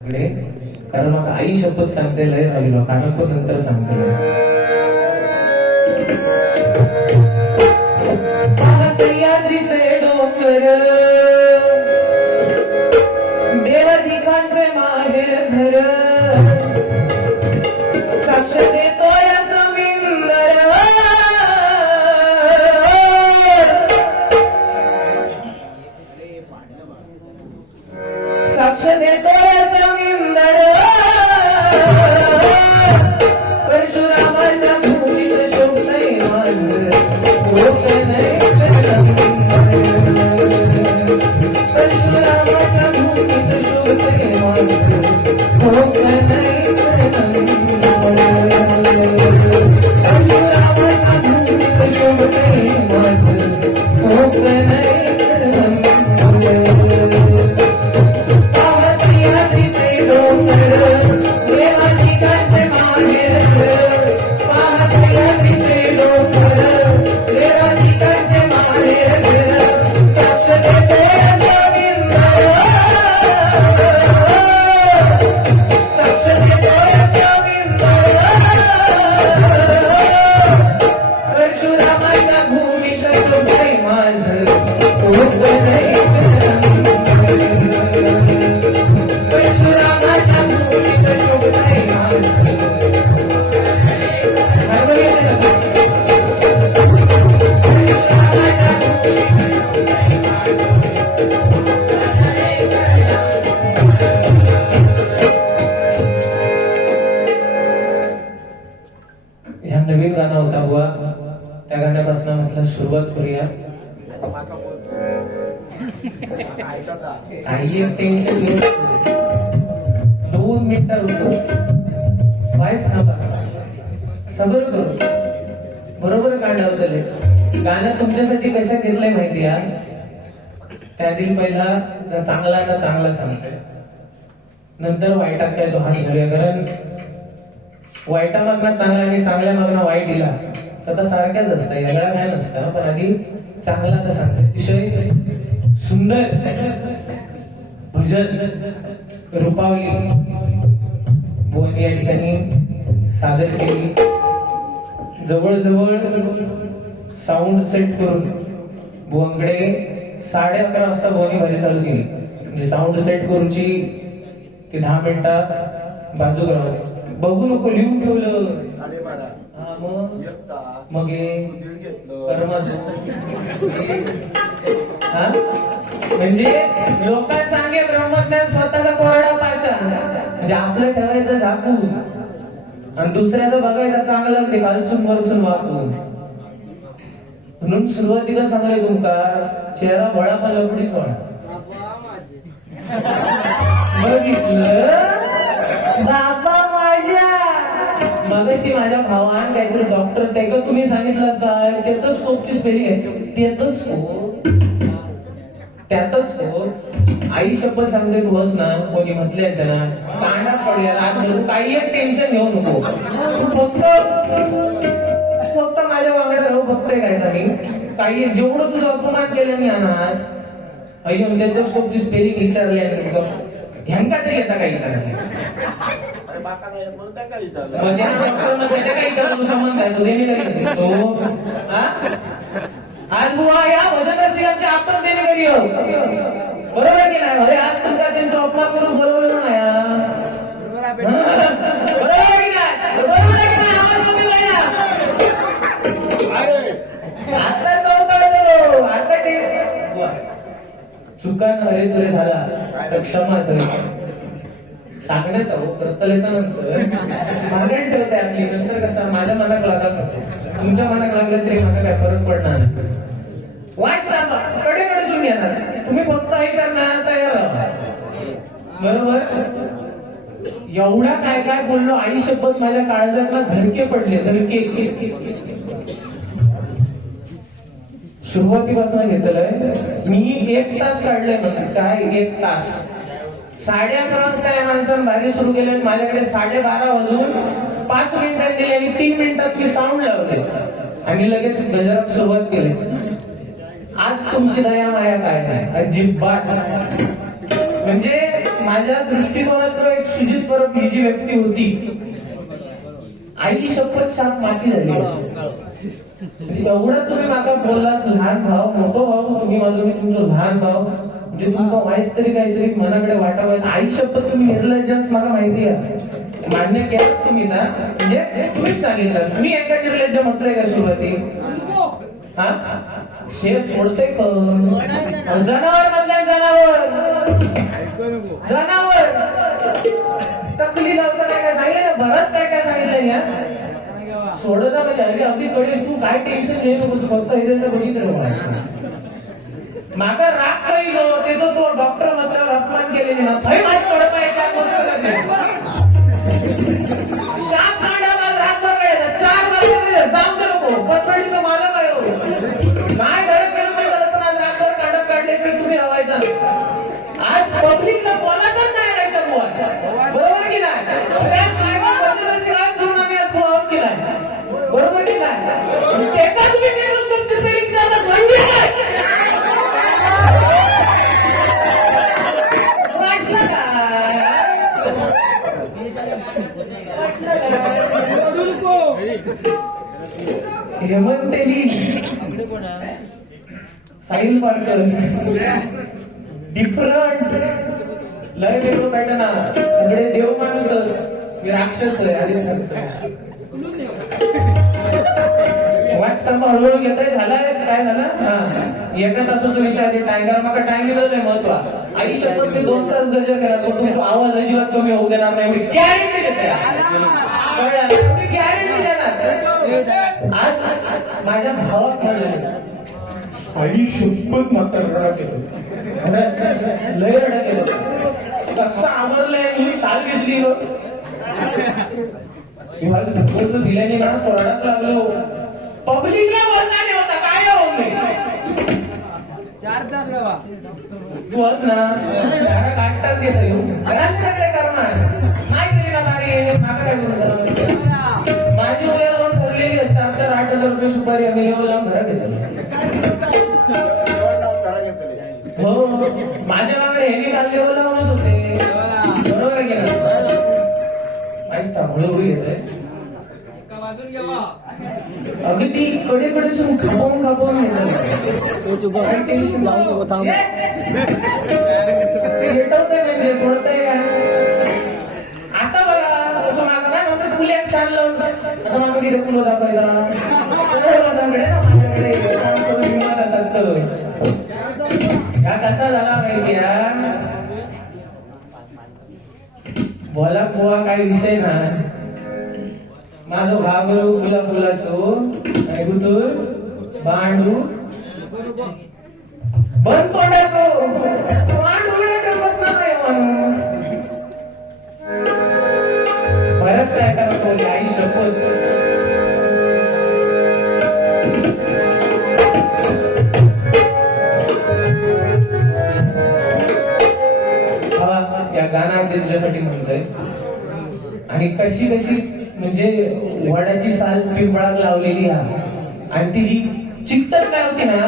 कारण मग आई शपथ सांगते लय राहिलो कारण तो नंतर सांगते सह्याद्रीचे डोंगर देवाधिकांचे माहेर घर साक्ष देतोय समिंदर साक्ष देतोय समिंदर परशुरामाच्या भूमीत शोभतय माझं परशुरामाच्या भूमीत शोभतय नवीन गाणं होता बुवा त्या गाण्यापासून म्हटलं सुरुवात करूया काही एक टेन्शन घेऊन 2 मिनिटं रुको वाईस थांबा सबर करू बरोबर गाणं होतले गाणं तुमच्यासाठी कशा घेतलंय माहिती आहे त्या दिल पहिला चांगला ना चांगला सांगतोय नंतर वाईटात काय तो हात धरूया कारण वाईटा मागणं चांगला आणि चांगल्या मागणं वाईट दिला तर सारख्याच असतं वेगळा काय नसतं पण आधी चांगला तर सांगते अतिशय सुंदर भजन रूपावली बुवानी या ठिकाणी सादर केली जवळजवळ साऊंड सेट करून बुवांकडे 11:30 वाजता बुवानी भाजी चालू केली म्हणजे साऊंड सेट करूनची ती 10 मिनिटं बाजू करावं बघू नको लिहून ठेवलं 12:30 मग म्हणजे लोक सांगे ब्रह्मज्ञान स्वतःचा कोरडा पाषा म्हणजे आपलं ठेवायचं झाकून आणि दुसऱ्याचं बघायचं चांगलं ते कालसून वरसून वाकून म्हणून सुरुवातीला सांगले तुमका चेहरा बळा पण लपडी सोडा बघितलं बाबा मगाशी माझ्या भावान काहीतरी डॉक्टर ते का तुम्ही सांगितलं असता टेटोस्कोपची स्पेलिंग आहे टेटोस्कोप त्यातच आई शपथ सांगते तू हस ना कोणी म्हटले त्यांना कानात पडूया रात काही एक टेन्शन घेऊ नको फक्त माझ्या वांगड्या राहू बघतोय काय नाही काही जेवढं तुझं अपमान केलं नाही आज अय्यो टेटोस्कोपची स्पेलिंग विचारली आणि ह्यांका तरी येता काही विचारली आज बुवा या भजन रसिकांच्या आपण देणे करी हो बरोबर की नाही अरे आज तुमचा त्यांचा अपमान करून बोलवलं म्हणा बरोबर की नाही बरोबर की नाही आता चौथा आता चुकान हरे तुरे झाला तर क्षमा सर सांगण्याचा हो करता येतं नंतर मागणी ठेवते आपली नंतर कसं माझ्या मनात लागत तुमच्या मनात लागलं तरी मला काय फरक पडणार वाईस कडे सुन येणार तुम्ही फक्त हे करणार तयार राहा बरोबर एवढा काय काय बोललो आई शपथ माझ्या काळजातला धरके पडले धरके सुरुवातीपासून घेतलंय मी 1 तास काढलंय म्हणजे काय 1 तास 11:30 वाजता या माणसानं भारी सुरू केले माझ्याकडे 12:30 वाजून 5 मिनिटात दिले आणि 3 मिनिटात मी साऊंड लावले आणि लगेच गजरात सुरुवात केली. आज तुमची दया माया काय नाही अजिबात. म्हणजे माझ्या दृष्टिकोनात एक सुजित परब ही जी व्यक्ती होती, आई शपथ साप माती झाली. एवढं तुम्ही माका बोललास लहान भाव, नको भाऊ, तुम्ही माझं मी तुमचं लहान भाव, म्हणजे तुमका वाईस तरी काहीतरी मनाकडे वाटावं. आई शपथ तुम्ही निर्लज्ज मला माहिती आहे, मान्य केलंच तुम्ही ना, म्हणजे तुम्हीच सांगितलं. मी एका निर्लज्ज म्हटलंय का सुरुवाती? हा शेर सोडते जनावर मधल्या जनावर तकली लावता काय सांगितलं, भरत काय सांगितलं या सोडत म्हणजे अरे अगदी कडेस तू काय टेन्शन घेऊ नको, तू फक्त इथे बघितलं. मागा राग पाहिलो ते तो डॉक्टर म्हटल्यावर अपमान केलेले ना थंय माझी थोडं काय शाप काढा मला रातभर काढायचा 4 वाजता जाऊन दे नको पतवाडीचं मालक आहे हो. नाही घरात गेलो तरी झालं, पण आज रातभर काढत काढले तुम्ही रवायचा. आज पब्लिकला बोलायचं नाही राहायचं बुवा, बरोबर की नाही? बरोबर की नाही? एका तुम्ही तुमची स्पेलिंग चालत म्हणजे हेमंतेली साहिल पारकर डिफरंट लय वेगळं पॅटर्न ना, सगळे देव माणूसच, मी राक्षस आहे आधी सांगतो. वाचताना हळूहळू घेताय झालाय काय झाला. हा एका तासाचा विषय आधी टायगर मका टायगर नाही महत्व. आई शपथ मी 2 तास गजा केला तो तुमचा आवाज अजिबात कमी होऊ देणार नाही एवढी गॅरंटी देते. कळलं एवढी गॅरंटी देणार. आज माझ्या भावात म्हणलं आई शपथ मात्र रडा केलं, लय रडा केलं, कसं आवरलंय मी साल घेतली दिल्याने ना तो रडात लागलो. पब्लिकला बोलता नाही होता काय होत 4 तास लावा तू हस ना 8 तास घेता येऊ सगळे करणार नाही तरी ना बारी माका काय करू. माझी उद्या जाऊन ठरलेली 4-4 8,000 रुपये सुपारी आम्ही लेवल लावून घरात घेतो. हो माझ्या मागडे हे काल लेवल लावूनच होते, बरोबर आहे की नाही? माहीत हळूहळू येतोय अगदी कडे खापवून पेटवतंय म्हणजे सोडतंय का? आता बघा असं मागा काय म्हणतात फुले छान लावून आता मागे तिथे फुलं दाखवायचा माझ्याकडे ना माझ्याकडे विमान असत हा कसा झाला माहिती बोला पोहा काय विषय ना माझो घाबरू फुला फुलाचो ऐकूतोय बांडू बंद पडायचो बांडू बसला नाही माणूस. बरंच काय करतो आई शपथ. या गाणं अगदी तुझ्यासाठी म्हणतोय. आणि कशी म्हणजे वडाची साल पिंपळात लावलेली आहे आणि ती जी चिकटत काय होती ना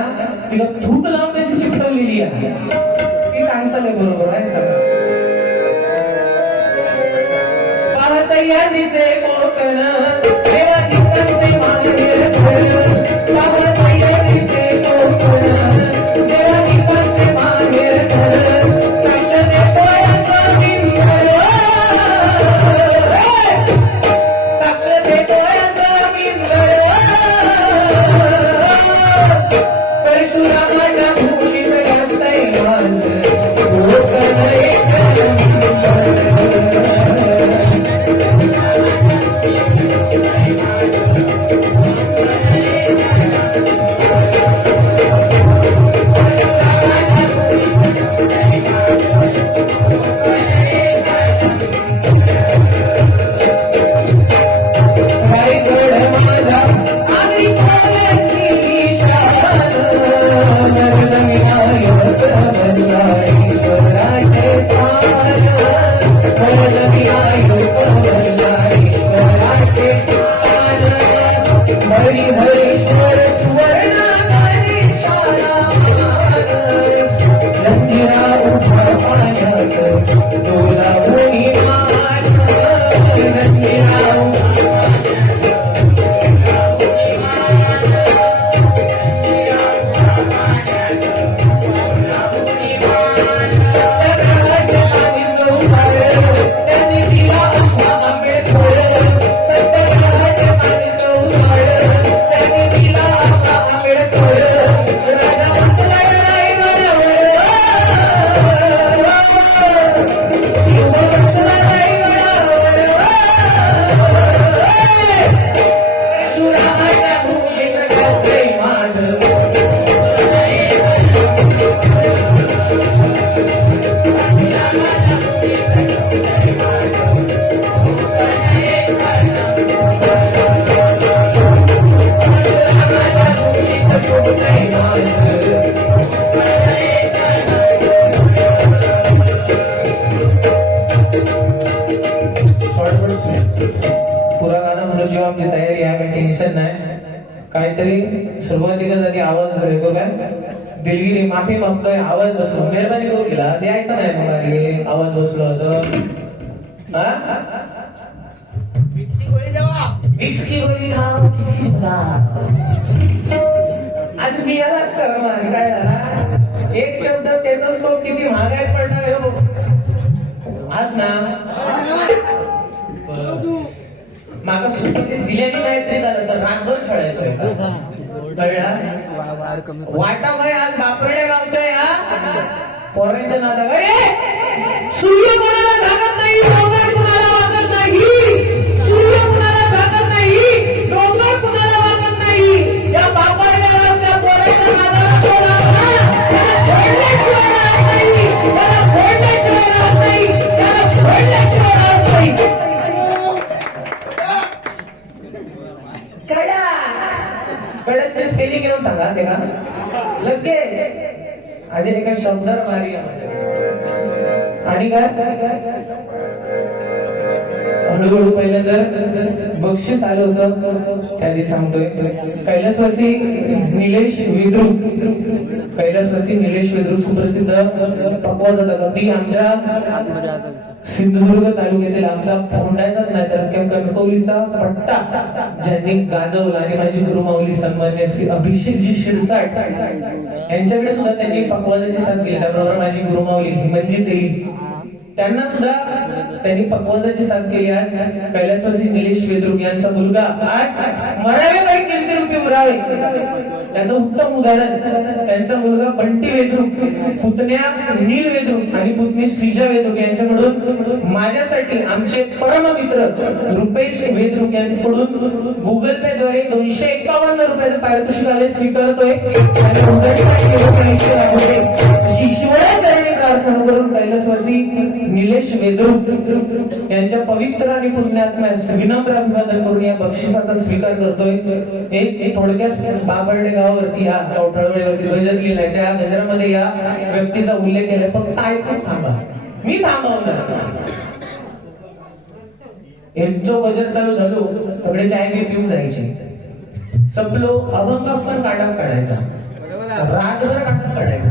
तिला थूक लावून तशी चिकटवलेली आहे ती सांगताय बरोबर आहे सगळं. सह्याद्रीचे कोकण देवाचे माहेर सह्याद्रीचे कोकण देवाचे माहेर बडबड सुरू पुरा गाणं म्हणून आमची तयारी आहे, काही टेन्शन नाही. काहीतरी सुरुवातीला आधी आवाज करू काय दिलगिरी माफी मागतोय, आवाज बसलो मेहरबानी करू केला यायचं नाही मग आधी आवाज बसलो होतं. मिक्स की गोळी खाओ किसकी बनाओ. आज मी यालाच कर मग काय झाला एक शब्द टेटोस्कोप किती महागात पडणार आहे हो आज ना. मागा सुपारी दिल्याने नाही तरी झालं तर रातभर छळायचंय कळला. वाटा भाई आज बापरड्या गावच्या या पोरांच्या नादा सूर्य कोणाला झाकत नाही, डोंगर कुणाला वागत नाही, सूर्य कुणाला झाकत नाही, डोंगर कुणाला वागत नाही. या बापरड्या गावच्या पोरांच्या नादाला तो लागला, त्याला फोडल्याशिवाय राहत नाही, त्याला फोडल्याशिवाय राहत नाही, त्याला फोडल्याशिवाय राहत नाही. कडकची स्पेलिंग घेऊन सांगा ते का लगेच अजून एका शब्दावर मारी आणि काय हळूहळू पहिल्यांदा बक्षीस आलं होतं त्या दिवशी सांगतोय. कैलासवासी निलेश वेद्रुक, कैलासवासी निलेश वेद्रुक सुप्रसिद्ध पकवाज होता. कधी आमच्या सिंधुदुर्ग तालुक्यातील आमचा फोंडाचाच नाही तर कणकवलीचा पट्टा ज्यांनी गाजवला आणि माझी गुरुमाऊली सन्मान्य श्री अभिषेकजी शिरसाट यांच्याकडे सुद्धा त्यांनी पकवाजाची साथ केली. त्याबरोबर माझी गुरुमाऊली हिमंजी देवी त्यांना सुद्धा त्यांनी पकवाजाची साथ केली. आज कैलासवासी निलेश वेद्रुक यांचा मुलगा आज मरावे काही किमतीरूपी उरावे त्याचं उत्तम उदाहरण त्यांचा मुलगा बंटी वेद्रुक, पुतण्या नील वेद्रुक आणि पुतणी श्रीजा वेद्रुक यांच्याकडून माझ्यासाठी आमचे परम मित्र रुपेश वेद्रुक यांच्याकडून गुगल पे द्वारे 251 रुपयाचं पारितोषिक आले स्वीकारतोय. शिष्यचरणी प्रार्थना करून कैलासवासी निलेश वेद्रुक यांच्या पवित्र आणि पुण्यात्म्यास विनम्र अभिवादन करून या बक्षिसाचा स्वीकार करतोय. एक थोडक्यात बाबर्डे गावावरती या कवठळवळीवरती गजर लिहिलाय, त्या गजरामध्ये या व्यक्तीचा उल्लेख केलाय. फक्त ऐकून थांबा, मी थांबवणार. जो गजर चालू झालो सगळे चाय बी पिऊ जायचे, सपलो अभंग पण काढत काढायचा, रागभर काढत काढायचा.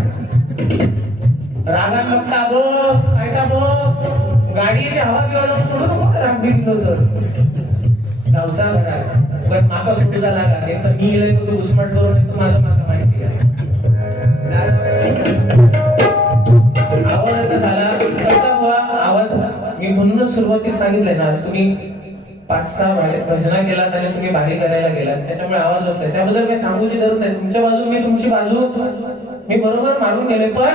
रागात बघता बघ ऐका बघ गाडीची हवा किंवा जाऊन सोडू नको राग बिघलो तर गावचा घरात बस माका सोडू झाला का एक तर मी गेले कसं घुसमट करून येतो माझं माका माहिती आहे. आवाज आता झाला कसा हुआ आवाज मी म्हणूनच सुरुवातीत सांगितलंय ना. आज तुम्ही 5-6 भजना केलात आणि तुम्ही भारी करायला गेलात त्याच्यामुळे आवाज बसलाय. त्याबद्दल काही सांगूची गरज नाही. तुमच्या बाजून मी तुमची बाजू मी बरोबर मारून गेले, पण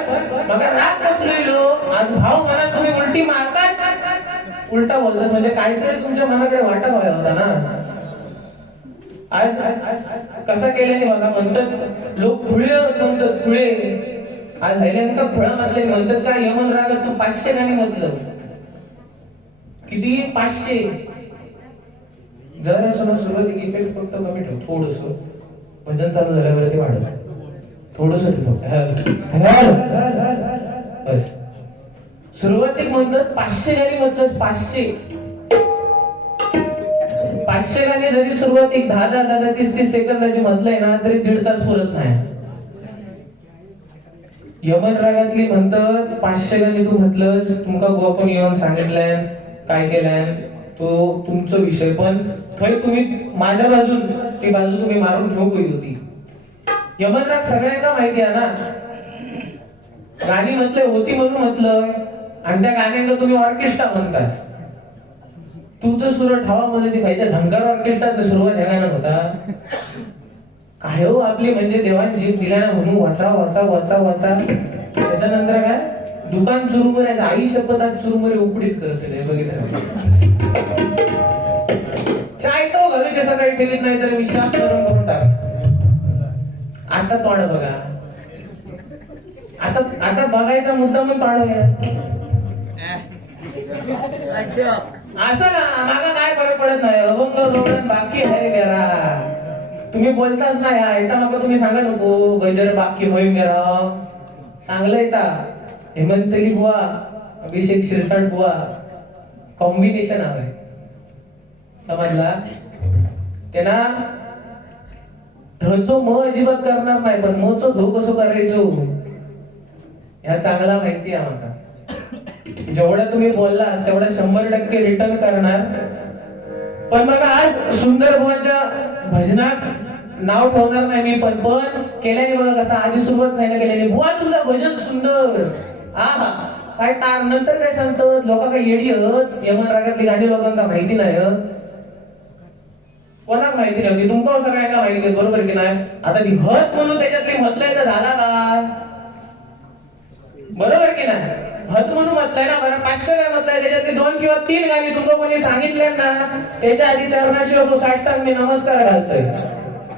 मग राग बसलेलो आज भाव म्हणा तुम्ही उलटी मारताच उलटा बोलतास म्हणजे काहीतरी तुमच्या मनाकडे वाटा व्हायला होता ना. आज कसा केल्याने बघा म्हणतात लोक खुळे म्हणतात खुळे. आज राहिल्याने का खुळा म्हटले म्हणतात का यमन रागात तू 500 गाणी म्हटलं किती 500 जरा सुरुवाती इफेक्ट फक्त कमी ठेव थोडस भजन चालू झाल्यावरती वाढव थोडस बस. सुरुवातीक म्हणतात 500 गाणी म्हटलंस 500 गाणी जरी सुरुवातीक 10 30 सेकंदाची म्हटलंय ना तरी 1.5 तास पुरत नाही. यमन रागातली म्हणतात 500 गाणी तू म्हटलंस तुमका गोपन येऊन सांगितलंय काय केलंय तो तुमचा विषय, पण थंय तुम्ही माझ्या बाजून ती बाजू तुम्ही मारून घेऊ गई होती. यमन राग सगळ्यांना माहिती आहे ना. गाणी म्हटलंय होती म्हणून म्हटलं आणि त्या गाण्यांना तुम्ही ऑर्केस्ट्रा म्हणतास. तुझं सुर ठावामध्ये शिकायच्या झंकार ऑर्केस्ट्रात सुरुवात ह्या गाण्यात होता काय हो आपली म्हणजे देवान जीव दिला ना म्हणून वाचा वाचा वाचा वाचा. त्याच्यानंतर काय दुकान चुरमुरायचं आई शपथात चुरमुरे उकडीच करते बघितलं. चाय तो घालूचे सकाळी ठेवीत नाही तर मी शाप करून टाक. आता तोंड बघा आता बघायचा मुद्दा मग तोंड असं ना मागा काय फरक पडत नाही. अभंग जोडण बाकी आहे मेरा तुम्ही बोलताच नाही ऐता मग तुम्ही सांगा नको गजर बाकी होई मेरा चांगलं येता. हेमंतली बुवा अभिषेक शिरसाट बुवा कॉम्बिनेशन आहे समजला? त्यांना धचो म अजिबात करणार नाही, पण मचो धो कसं करायचो ह्या चांगला माहिती आहे आम्हाला. जेवढं तुम्ही बोललास तेवढं 100% रिटर्न करणार. पण मग आज सुंदर बुवाच्या भजनात नाव ठेवणार नाही मी, पण केल्याने बघा कसं आधी सुरुवात नाही ना केल्याने, बुवा तुझं भजन सुंदर, आहा काय तार, नंतर काय सांगतात लोक काय येडी हत, यमन रागातली गाणी लोकांना माहिती नाही. कोणाक माहिती नव्हती, तुमका सगळ्यांना माहिती आहे, बरोबर की नाही? आता ती हत म्हणून त्याच्यातली म्हटलंय तर झाला का? बरोबर की नाही? हत म्हणून म्हटलंय ना, बरं 500 काय म्हटलंय, त्याच्यातली 2 किंवा 3 गाणी तुमका कोणी सांगितले ना, त्याच्या आधी चरणाशी असो साष्टांग मी नमस्कार घालतोय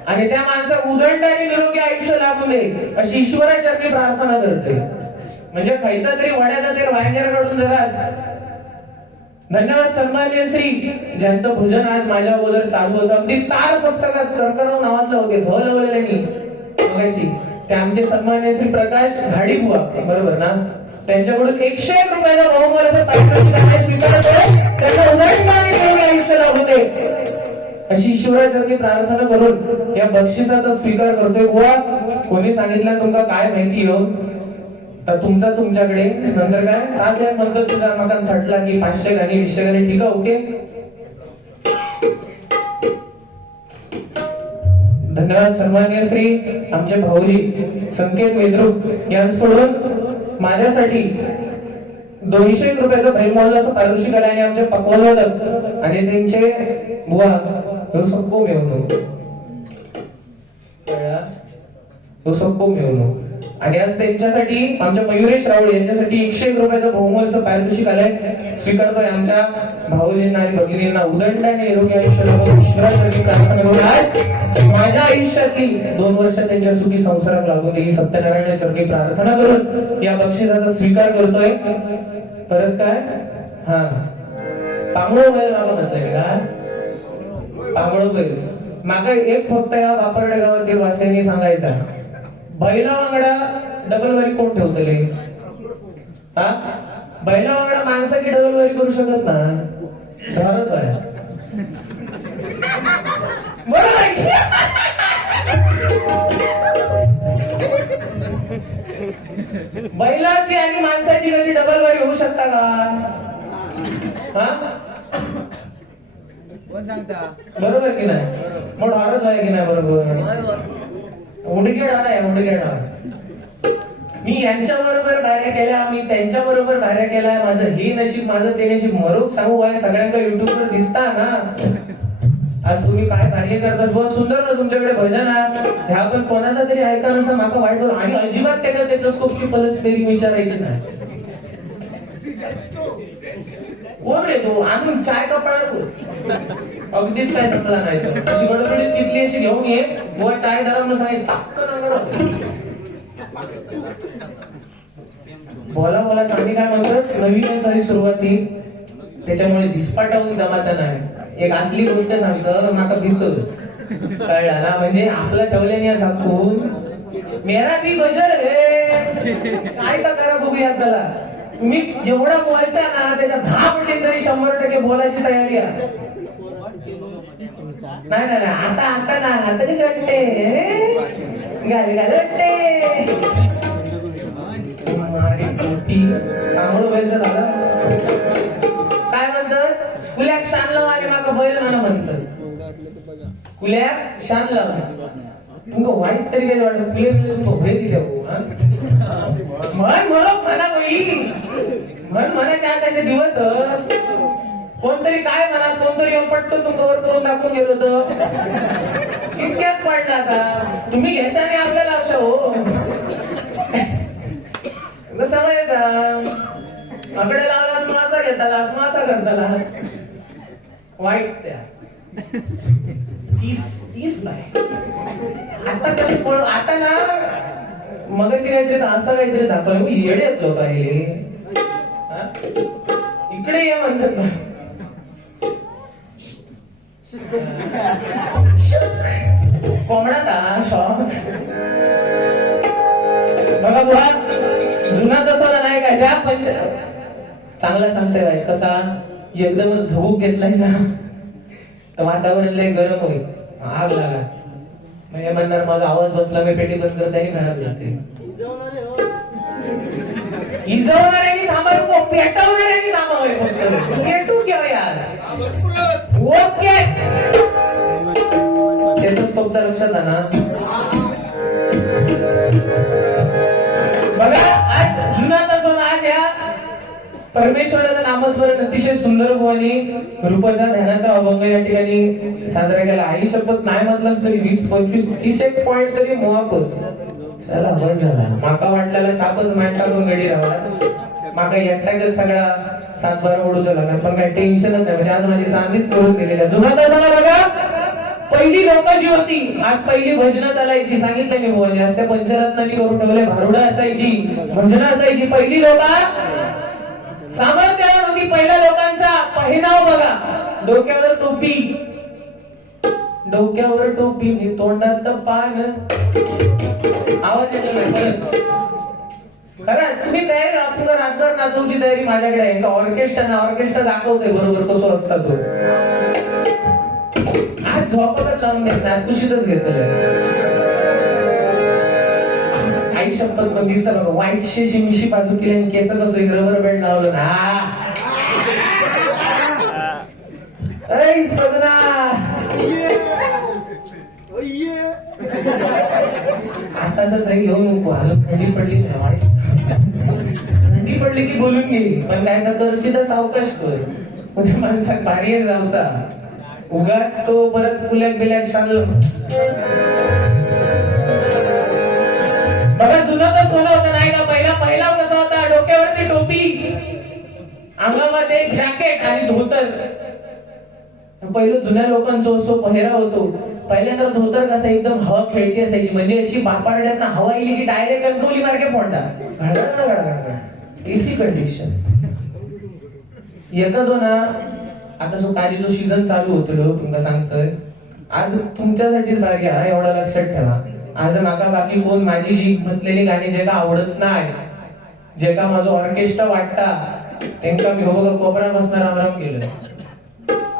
आणि त्या माणसा उदंड आणि निरोगी आयुष्य लाभू दे अशी ईश्वराच्या मी प्रार्थना करतोय. म्हणजे खायचा तरी वड्याचा तरी वायनेर काढून जराच. धन्यवाद सन्माननीय श्री, ज्यांचं भजन आज माझ्या अगोदर चालू होतं, अगदी तार सप्तकात करकराव नावातलं होते ध लावलेले मगाशी, ते आमचे सन्माननीय श्री प्रकाश घाडी बुवा, बरोबर ना? त्यांच्याकडून 101 रुपयाचा बहुमान असं पारितोषिक स्वीकारतोय. त्यांना उदंड आणि निरोगी आयुष्य लाभू दे अशी ईश्वराचरणी प्रार्थना करून या बक्षिसाचा स्वीकार करतोय. बुवा कोणी सांगितलं तुमका काय माहिती हो, तर तुमचा तुमच्याकडे, नंतर काय तास एक म्हणतो तुझा मकान थटला की 500 गाणी 200 गाणी, ठीक आहे ओके. धन्यवाद सन्माननीय श्री आमचे भाऊजी संकेत वेद्रुक यांच्याकडून माझ्यासाठी 201 रुपयाचं भैमोलाचं पारितोषिक आलं आणि आमचे पक्वानवादक आणि त्यांचे बुवा हे सबको मिळवणूक आणि आज त्यांच्यासाठी आमच्या मयुरेश राऊळ यांच्यासाठी 101 रुपयाचं बहुमूल्यचं पारितोषिक आलंय, स्वीकारतोय. आमच्या भाऊजींना आणि भगिनींना उदंड आणि निरोगी आयुष्य लाभून ईश्वरासाठी प्रार्थना करून आज माझ्या आयुष्यातली 2 वर्ष त्यांच्या सुखी संसारात लागून दे ही सत्यनारायण चरणी प्रार्थना करून या बक्षिसाचा स्वीकार करतोय. परत काय हा तांबडो बैल मागं म्हटलंय का? तांबडो बैल मागा एक फक्त या वापर्डे गावातील वासियांनी सांगायचा, बैला वांगडा डबल वारी कोण ठेवतले? हा बैला वांगडा माणसाची डबल वारी करू शकत ना, घरच आहे. बरोबर बैलाची आणि माणसाची कधी डबल वारी होऊ शकता का? हा बरोबर की नाही? मग ढारच आहे की नाही? बरोबर उंडगेडा आहे, उंडगेडा. मी यांच्या बरोबर बाहेर केल्या, मी त्यांच्या बरोबर बाहेर केलाय, माझं हे नशीब माझं ते नशीब मरोक सांगू आहे सगळ्यांना युट्यूबवर दिसता ना. आज तुम्ही काय कार्य करतास बहुत सुंदर ना, तुमच्याकडे भजन आहे, ह्या पण कोणाचा तरी ऐका नसा माका वाईट बोल आणि अजिबात त्याच्या टेटोस्कोपची पलच फेरी विचारायची नाही. कोण रे तू? आणून चाय कपडा तू अगदीच काय संपला नाही तर अशी गडबडीत तिथली अशी घेऊन ये, बुवा चाय धरा म्हणून सांगितलं चाक्क बोला बोला. आम्ही काय म्हणतो नवीनच आहे सुरुवाती, त्याच्यामुळे दिसपाटावून जमाचा नाही. एक आतली गोष्ट सांगतो माका भीतर कळला ना, म्हणजे आपला ठेवल्याने झाकून मेरा भी गजर है काय का करा बघूया. चला तुम्ही जेवढा बोलशा ना त्याच्या 10 पटीने तरी 100% बोलायची तयारी आहे. नाही नाही आता आता ना आता कशी वाटते गाली गाली वाटते तांबडो बैल तर झाला. काय म्हणतात? कुल्याक शान लाव आणि माका बैल म्हणा म्हणतात. कुल्याक शान लाव तुमका वाईस तरी काही वाटत फुले तुमका भुळे दिले म्हण म्हणून म्हणा बाई म्हण म्हणायच्या त्याचे दिवस कोणतरी काय म्हणा कोणतरी येऊन पटकन तुमच्यावर करून दाखवून गेलो तर इतक्यात पडला का तुम्ही घेशाने आपल्याला अवश्य हो समजायचा आकडे लावला मासा घेताला मासा करताला वाईट त्या आता कसं पळ आता ना मगाशी काहीतरी असं काहीतरी दाखवलं मी येडे आहेत लोक आहे इकडे ये म्हणतात ना कोंबडा शॉक बघा बुवा जुना तसा नाही काय त्या चांगला सांगताय वाईट कसा एकदमच धबूक घेतलाय ना तर वातावरण लय गरम होईल, आग लागा. मग हे म्हणणार माझा आवाज बसला, मी पेटी बंद करता आणि घरात जाते. इजवणारे की थांबाय, पेटवणारे की थांबावे, फक्त पेटू घ्यावे आज. ओके, स्टेथोस्कोपचा लक्षात आणा. बघा, आज जुनाचा सोन, आज या परमेश्वराचं नामस्मरण अतिशय सुंदर आणि रूपाचा ध्यानाचा अभंग या ठिकाणी साजरा केला. आई शपथ नाही म्हटलंच तरी 20, 25, 30 एक पॉइंट तरी मोहापत. चला बस झाला, माका वाटल्याला शापच मांडला करून गडी राहला. माका एकटाकच सगळा 7-12 ओढूचा लागला, पण काय टेन्शनच नाही. म्हणजे आज माझी चांदीच करून दिलेल्या. जुनाचा झाला बघा, पहिली लोक जी होती, आज पहिली भजनं चालायची. सांगितलं नाही भुवानी, आज त्या पंचरत्नांनी करून ठेवले. भारुडं असायची, भजनं असायची. पहिली लोक सामर्थ्यावर होती. पहिल्या लोकांचा पहिनाव बघा, डोक्यावर टोपी, डोक्यावर टोपी नि तोंडात पान. आवाज येतो नाही परत. खरं तुम्ही तयारी, रातभर नाचवची तयारी माझ्याकडे आहे का? ऑर्केस्ट्रा दाखवतोय बरोबर कसं असतं तो. आज झोपतच लावून देत नाही, आज कुशीतच घेतलं. आई शपथ पण दिसत बघा, वाईट शेशी मिशी बाजू केली आणि केस कसं रबर बँड लावलं ना. ऐ सगना आताच तरी घेऊन नको, अजून थंडी पडली नाही. थंडी पडली की बोलून गेली, पण काय तर करशी तर सावकाश कर. उद्या माणसात भारी जाऊचा उगाच तो परत बिल्याक चाललं. बघा, जुनं तर सोनं होतं नाही का? पहिला कसा होता, डोक्यावरती टोपी, अंगामध्ये जॅकेट आणि धोतर. पहिलं जुन्या लोकांचा असो पहिराव होतो. पहिल्यांदा धोतर कसं एकदम हवा खेळती असायची, म्हणजे अशी बापाड्यात हवा येईल की डायरेक्ट कणकवली मार्गे फोंडा. AC condition. एका दोन आता सो काजीचो सीझन चालू होतो तुमका सांगतोय. आज तुमच्यासाठीच भारी हा, एवढा लक्षात ठेवा. आज माका बाकी कोण माझी जी म्हटलेली गाणी जे का आवडत नाही, जे का माझं ऑर्केस्ट्रा वाटता, त्यांना मी हो बघा कोपरा बसणार आराम केलं.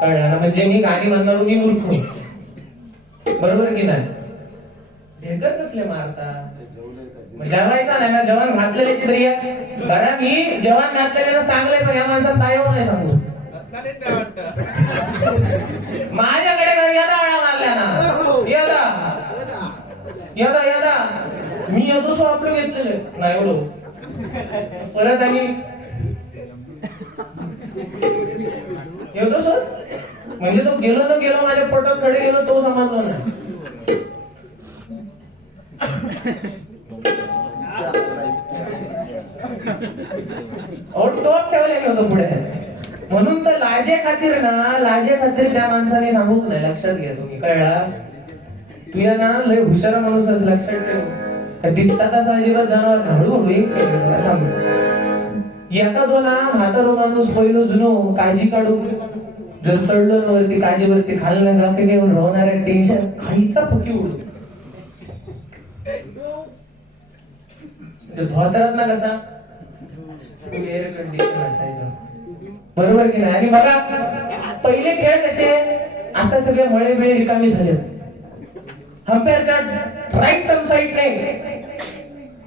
कळलं ना? म्हणजे मी गाणी म्हणणार मी मूर्ख, बरोबर की नाही? ढेकर कसले मारता? जेवायचा नाही ना, जवान घातलेले तरी जरा मी जवान घातलेले सांगले, पण या माणसाला तायव नाही सांगू. माझ्याकडे यदा वेळा मारल्या ना, यदा मी येतो सो आपलं घेतलेले नाही एवढं. परत आम्ही येतो सर, म्हणजे तो गेलो न गेलो, माझ्या पोटात कडे गेलो तो समजलो नाही. टोप ठेवले होतो पुढे. म्हणून तर लाजे खातीर त्या माणसाने सांगूक नाही. लक्षात घ्या तुम्ही, कळला? तुया ना लय हुशार माणूसच, लक्षात ठेव. दिसतात असं अजिबात जनावर हळूहळू एका दोना म्हातारो माणूस पहिलं जुनो काळजी काढून जर चढलो ना वरती काजीवरती खाल्लं गाके घेऊन राहणाऱ्या टेन्शन खाईचा फुकी उडतो. धोतरात ना कसा एअर कंडिशन असायचं, बरोबर की नाही? आणि बघा पहिले खेळ कसे, आता सगळे मळे बिळे रिकामी झाले. अंपायरच्या राईट टर्न साईडने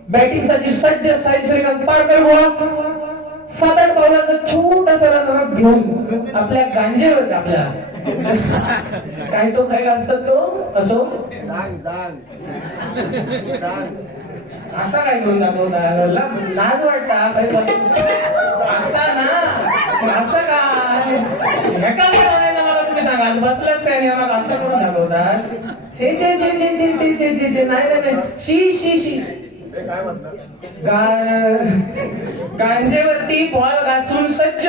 बॅटिंग साठी सज्ज साईड श्रीकांत पारकर बुवा 7-8 पावलाचा छोटासा रन घेऊन आपल्या गांजेवर, आपल्या काय तो खाय असतात तो असो असा काय घेऊन दाखवता, लाज वाटता असा ना, असं काय मला तुम्ही सांगा, बसलाच काय असं करून दाखवता. छे छे छे छे छे छे छे छे छे नाही शी शी शी काय म्हणतात, गांजेवरती बॉल घासून सज्ज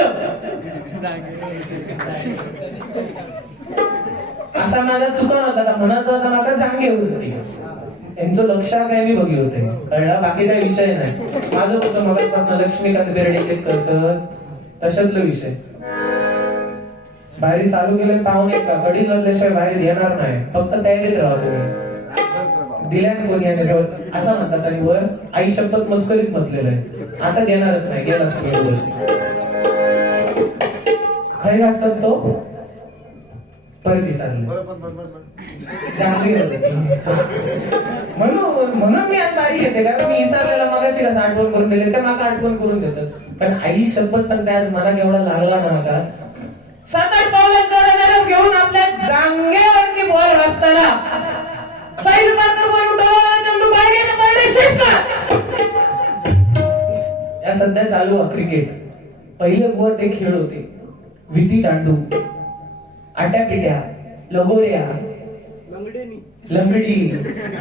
असा माझा चुकून होता, म्हणत होता माझा जांगे होती. यांचं लक्ष काय मी बघी होते, कळला? बाकी काही विषय नाही. माझं होतं मगापासून लक्ष्मीकांत बेर्डे चेक करत तशातलं विषय. बाहेर चालू केलं पाहुणे का कडी चालल्याशिवाय बाहेर येणार नाही, फक्त तयारीत राहा तुम्ही. दिल्यान कोणी असं म्हणतात आणि वर आई शपथ मस्करीत म्हटलेलं आहे, आता देणारच नाही, गेला खरे असतात तो परत विसरलो. चांगली होती. म्हणून मी आज बारी घेते, कारण मी विसरलेला मगाशी कसं आठवण करून दिले ते माका आठवण करून देतात. पण आई शपथ सांगते आज मला केवढा लागला म्हणा 7-8 पावलांचा घेऊन आपल्या जांगेवरती बॉल घासताना साईड मार्कर बॉल उठवला, चंदू बाहेर पडले, शिफ्ट. या सध्या चालू आहे क्रिकेट. पहिले बुवा ते खेळ होते विटी दांडू, आट्यापिट्या, लगोऱ्या, लंगडी,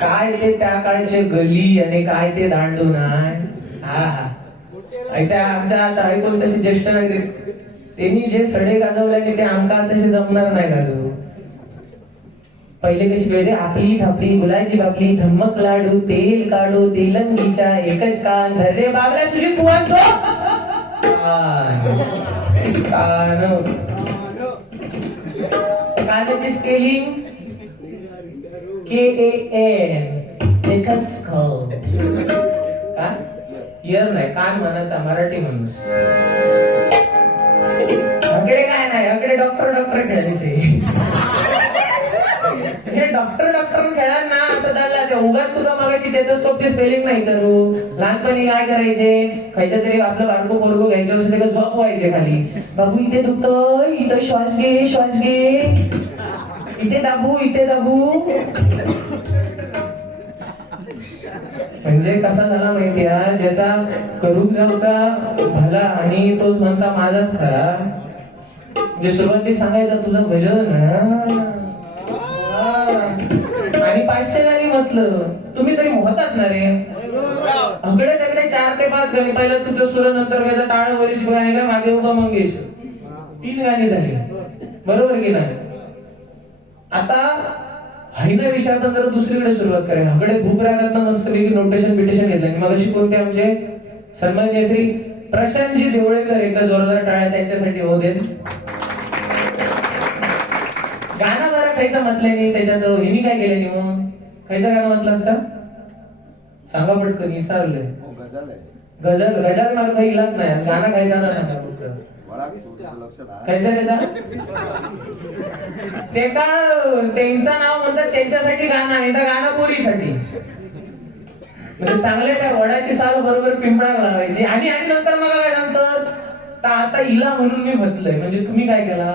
काय ते त्या काळचे गली आणि काय ते दांडू नाही. हा हा त्या आमच्या आता ऐकून तसे ज्येष्ठ नागरिक त्यांनी जे सडे गाजवल्याने ते आमका तसे जमणार नाही गाजवू. पहिले कशी वेळेचे आपली थापली गुलाची बापली धम्मक लाडू तेल काढू तेलंगीच्या एकच कान धर्रे बाबल्या तुझी तुवांचो कानाची स्पेलिंग KAN एकच का इयर नाही कान म्हणायचा मराठी माणूस. अकडे काय नाही अकडे डॉक्टर खेळायचे. हे डॉक्टर खेळा ना असं झालं ते उगाच तुला मागाशी स्टेथोस्कोपची स्पेलिंग नाही विचारू. लहानपणी काय करायचे खायच्या तरी आपलं बारको पोरगो घ्यायचं असं ते झोप व्हायचे खाली. बाबू इथे दुखतं इथं श्वास घे इथे दाबू. म्हणजे कसा झाला माहितीये ज्याचा करूक जाऊचा भला आणि तोच म्हणता माझाच खरा. म्हणजे सुरुवाती सांगायचं तुझं भजन आणि 500 गाणी म्हटलं तुम्ही तरी मोहताच ना रे. अकडे तिकडे 4 ते 5 गाणी पहिलं तुझं सुर नंतर व्हायचं टाळ वरीची गाणी काय मागे उभा मंगेश 3 गाणी झाली बरोबर की नाही. आता हायना विषयातून जरा दुसरीकडे सुरुवात करूया. हकडे भूपरागात मस्तपैकी नोटेशन घेतलं आणि मग अशी कोणते आमचे सन्माननीय श्री प्रशांतजी देवळेकर एकदा जोरदार टाळ्या त्यांच्यासाठी होऊ देत. गाणं बरं खायचं म्हटलं नाही त्याच्यात हिनी काय केलं नाही मग खायचं गाणं म्हटलं असतं सांगा पटकन विसरलंय. गजल मला काही इलाच नाही गाणं खायचं ना सांगा फक्त खायचं ते का त्यांचं नाव म्हणतात त्यांच्यासाठी गाणं आहे तर गाणं पोरीसाठी. म्हणजे चांगले त्या वडाची साल बरोबर पिंपळा लावायची आणि नंतर मला काय नंतर आता हिला म्हणून मी म्हटलंय. म्हणजे तुम्ही काय केला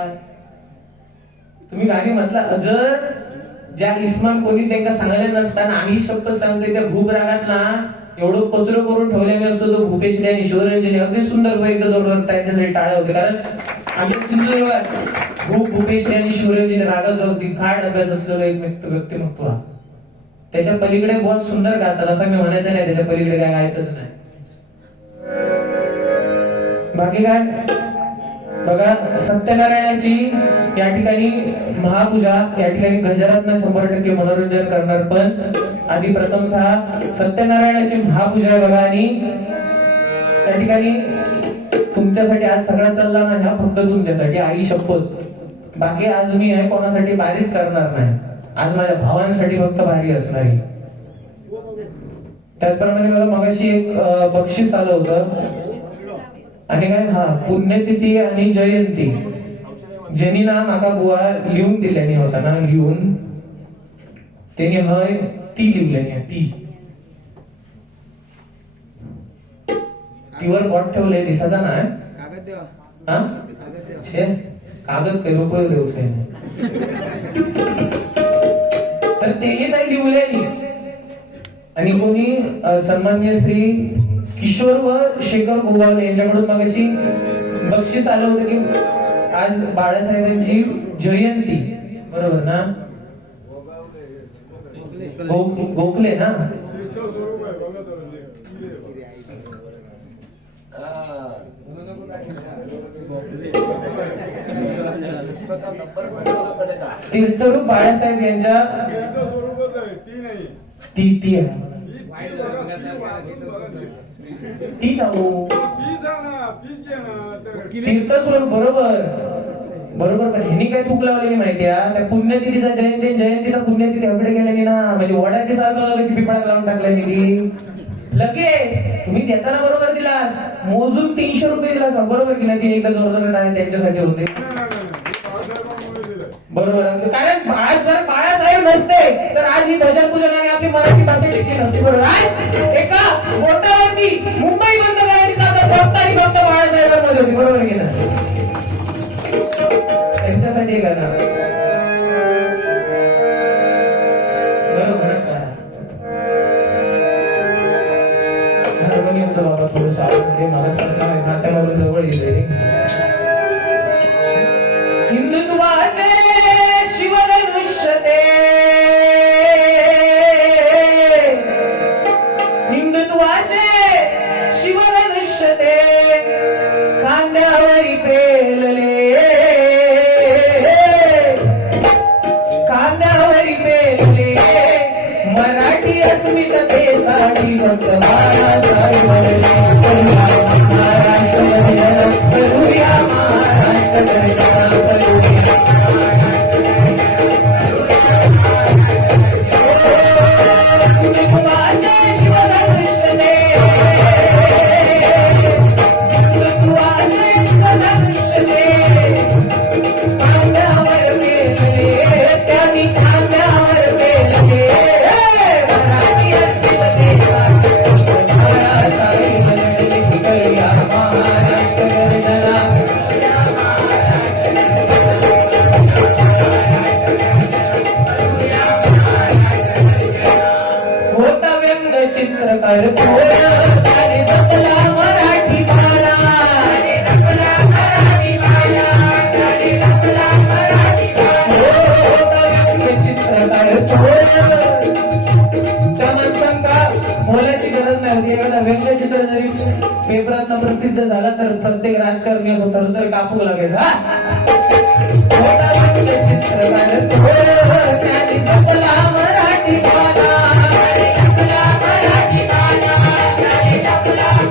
तुम्ही गाणी म्हटलं जर ज्या इस्मान कोणी त्यांना सांगायला नसताना आम्ही शब्द सांगतोय त्या भूप रागात ना एवढं कचरो करून ठेवलेले असतो तो भूपेश्वरी आणि शिवरंजनी अगदी सुंदर एकदा जोरदार त्यांच्यासाठी टाळ्या होते. कारण आम्ही सुंदर भूपेश्वरी आणि शिवरंजनी रागाचा अगदी खाट अभ्यास असलेला एक व्यक्तिमत्व त्याच्या पलीकडे बहुत सुंदर गातात असं मी म्हणायचं नाही. त्याच्या पलीकडे काय गायतच नाही. बाकी काय बघा सत्यनारायणाची या ठिकाणी महापूजा या ठिकाणी गजरातनं 100% मनोरंजन करणार. पण आधी प्रथमतः सत्यनारायणाची महापूजा बघा आणि त्या ठिकाणी तुमच्यासाठी आज सगळा चालला नाही हा फक्त तुमच्यासाठी आई शपथ. बाकी आज मी आहे कोणासाठी बारीच करणार नाही. आज माझ्या भावांसाठी फक्त बारी असणारी. त्याचप्रमाणे बघा मगाशी एक बक्षीस आलं होतं आणि काय हा पुण्यतिथी आणि जयंती ज्यांनी ना माका बुवा लिहून दिल्याने होता ना लिहून त्यांनी हय ती लिहिल्याने तीवर बॉट ठेवलंय दिसाचा ना हा कागद काही रुपये देऊ तर त्यांनी काही लिहून आणि कोणी सन्माननीय श्री किशोर व शेखर गोगावले यांच्याकडून मग अशी बक्षीस आलं होतं की आज बाळासाहेबांची जयंती बरोबर ना गोखले ना तीर्थरूप बाळासाहेब यांच्या ती जाऊ तीर्थस्वरूप बरोबर पण ह्यांनी काय चूक लावलेली माहितीये त्या पुण्यतिथीचा जयंतीचा पुण्यतिथी हकडे गेल्याने ना म्हणजे वडाची साल बघा कशी पिपळा लावून टाकल्याने ती लगेच तुम्ही देताना बरोबर दिलास मोजून 300 रुपये दिलास बरोबर की नाही. ती एकदा जोरदार टाळे त्यांच्यासाठी होते बरोबर आहे. कारण आज जर बाळासाहेब नसते तर आज ही भजन पूजनाने आपली मराठी भाषा टिकली नसती. बरोबर आहे. एका बोटावरती मुंबई बंद करायची ताकद फक्त आणि फक्त बाळासाहेबांमध्ये होती. बरोबर की नाही? त्यांच्यासाठी हे करणार. बरोबर का? हार्मोनियमचा बाबा थोडंसं आवाज दे. मगाचपासून हातावरून जवळ येते. हिंदुत्वाचे शिवधनुष्य ते, हिंदुत्वाचे शिवधनुष्य ते खांद्यावरी पेलले, खांद्यावरी पेलले मराठी अस्मितेसाठी फक्त बाळासाहेब करूया महाराष्ट्र. चित्रकार मराठी बाळा, चित्रकार बोलायची गरज नाही. एखादा व्यंगचित्र जरी पेपरात प्रसिद्ध झाला तर प्रत्येक राजकारणी असो तर कापू लागायचा.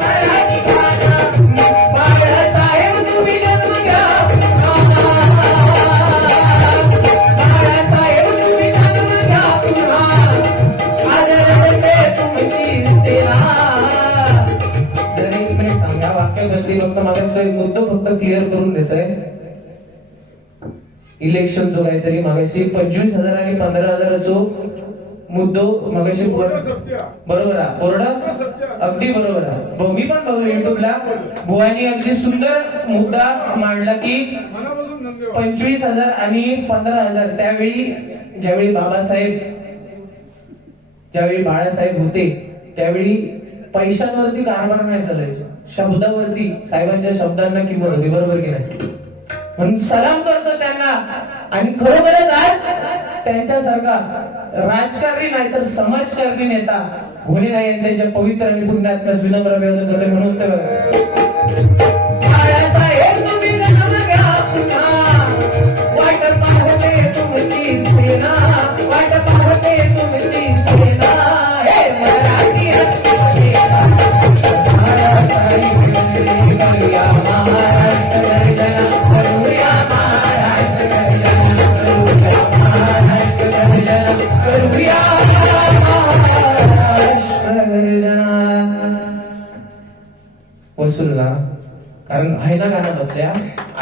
मराठी बाळासाहेब तुम्ही जन्म घ्या, बाळासाहेब तुम्ही जन्म घ्या पुन्हा, आदरते तुमची सेना. एक मिनिट सांगा वाक्यावरती फक्त माझा मुद्दा फक्त क्लिअर करून देत आहे. इलेक्शन जो काहीतरी मागाशी 25,000 आणि 15,000 जो मुद्दो मगाशी बरोबर आहे. कोरडा अगदी बरोबर आहे. मी पण बघलो युट्यूबला बुवानी अगदी सुंदर मुद्दा मांडला की 25,000 आणि 15,000 त्यावेळी ज्यावेळी बाळासाहेब होते त्यावेळी पैशांवरती कारभार नाही चालायचा, शब्दावरती साहेबांच्या शब्दांना किंमत होती. बरोबर की नाही? म्हणून सलाम करतो त्यांना. आणि खरोखरच आज त्यांच्यासारखा राजकारणी नाही तर समाजकारणी नेता कोणी नाही. त्यांच्या पवित्र आणि पुण्यात्म्यास विनम्र अभिवादन करते. म्हणून ते बाळासाहेब तुम्ही जन्म घ्या पुन्हा, वाट पाहते तुमची सेना, वाट पाहते तुमची सेना. हे मराठी वसूलला. कारण आहे ना गाणं बघल्या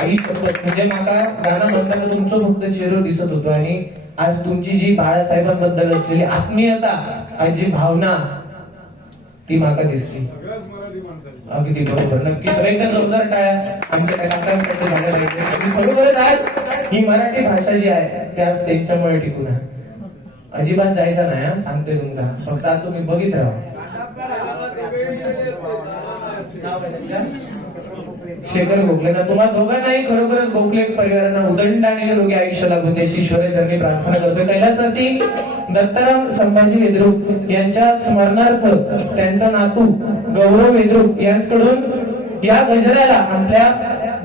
आई शपथ म्हणजे माका गाणं म्हणताना तुमचं फक्त चेहरा दिसत होतो आणि आज तुमची जी बाळासाहेबांबद्दल असलेली आत्मीयता आणि जी भावना ती माका दिसली. अगदी बरोबर. नक्की सगळ्यांना जोरदार टाळ्या. बरोबर आज ही मराठी भाषा जी आहे त्याच त्यांच्यामुळे टिकून आहे. अजिबात जायचा नाही सांगते तुमका. फक्त आता तुम्ही बघित राहा. शेखर गोखले ना तुम्हा दोघांनाही खरोखरच गोखले परिवारांना उदंड आणि निरोगी आयुष्य लाभून देशी ईश्वराचरणी प्रार्थना करतोय. कैलासवासी दत्ताराम संभाजी वेद्रुक यांच्या स्मरणार्थ त्यांचा नातू गौरव वेद्रुक यांच्याकडून या गजराला आपल्या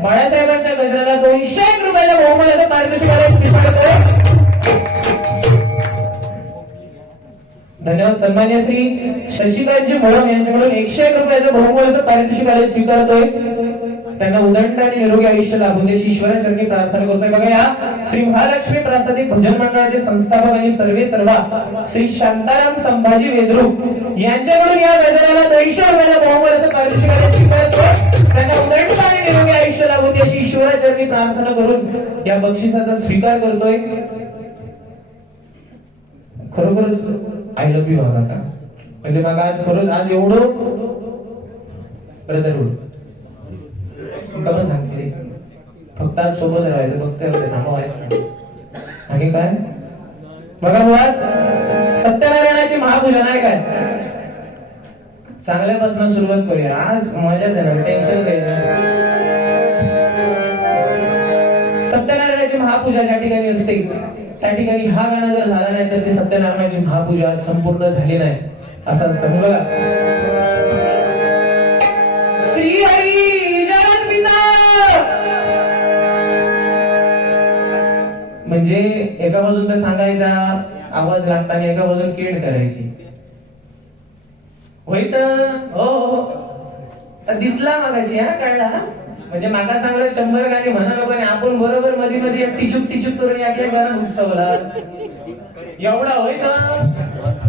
बाळासाहेबांच्या गजराला 201 रुपयाला बहुमानाचं पारितोषिक. धन्यवाद. सन्मान्य श्री शशिकांतजी मोळम यांच्याकडून 101 रुपयाचं बहुमूल्याचं पारितोषिक स्वीकारतोय. त्यांना उदंड आणि निरोगी आयुष्य लाभून दे ईश्वराचरणी प्रार्थना करतोय. बघा या श्री महालक्ष्मी प्रासादिक भजन मंडळाचे संस्थापक आणि सर्वा श्री शांताराम संभाजी वेद्रुक यांच्याकडून या गजराला 250 रुपयाला बहुमूल्य असं पारितोषिक स्वीकारतो. त्यांना उदंड आणि निरोगी आयुष्य लाभून दे अशी ईश्वराचरणी प्रार्थना करून या बक्षिसाचा स्वीकार करतोय. खरोखरच आय लव्ह यू बघा का म्हणजे बघा आज खरंच आज एवढं ब्रदरहुड का पण सांगते फक्त आज सोबत राहायचं फक्त थांबवायचं आणि काय बघा मुळात सत्यनारायणाची महापूजा नाही काय चांगल्यापासून सुरुवात करूया. आज मजाच येणार टेन्शन घ्यायचं. सत्यनारायणाची महापूजा ज्या ठिकाणी असते त्या ठिकाणी हा गाणं जर झाला नाही तर ती सत्यनारायणाची महापूजा संपूर्ण झाली नाही असं असतं. बघा श्री हरी जगन्पिता म्हणजे एका बाजून तर सांगायचा आवाज लागताना एका बाजून केड करायची होय तर हो दिसला मगाशी हा कळला म्हणजे मागा सांगलं 100 गाणी म्हणा नको आणि आपण बरोबर मध्ये मध्ये टिचूक करून यातल्या गाणं घुसवला एवढा होय तर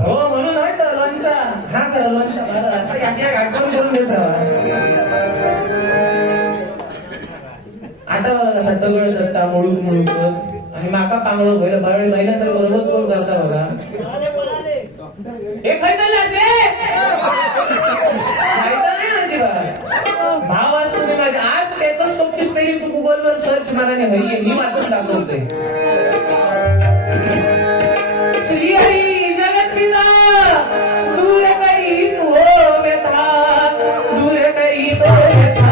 हो म्हणून होय तर लोणचा हा करा लोणचा मला रस्ता यातल्या गाठून करून देत राहा. आता कसा चगळ करता मुळूक आणि माका पांगळ व्हायला बाळ महिन्यासारखं बरोबर कोण करता बघा हे खाय चाललं असे भाव आज तुम्ही माझे आज पेपर सोबतीच पहिली तू गुगलवर सर्च मारा मी वाचून दाखवतोय. श्री हरी जगन्पिता दूर करी तो व्यथा दूर करी तो व्यथा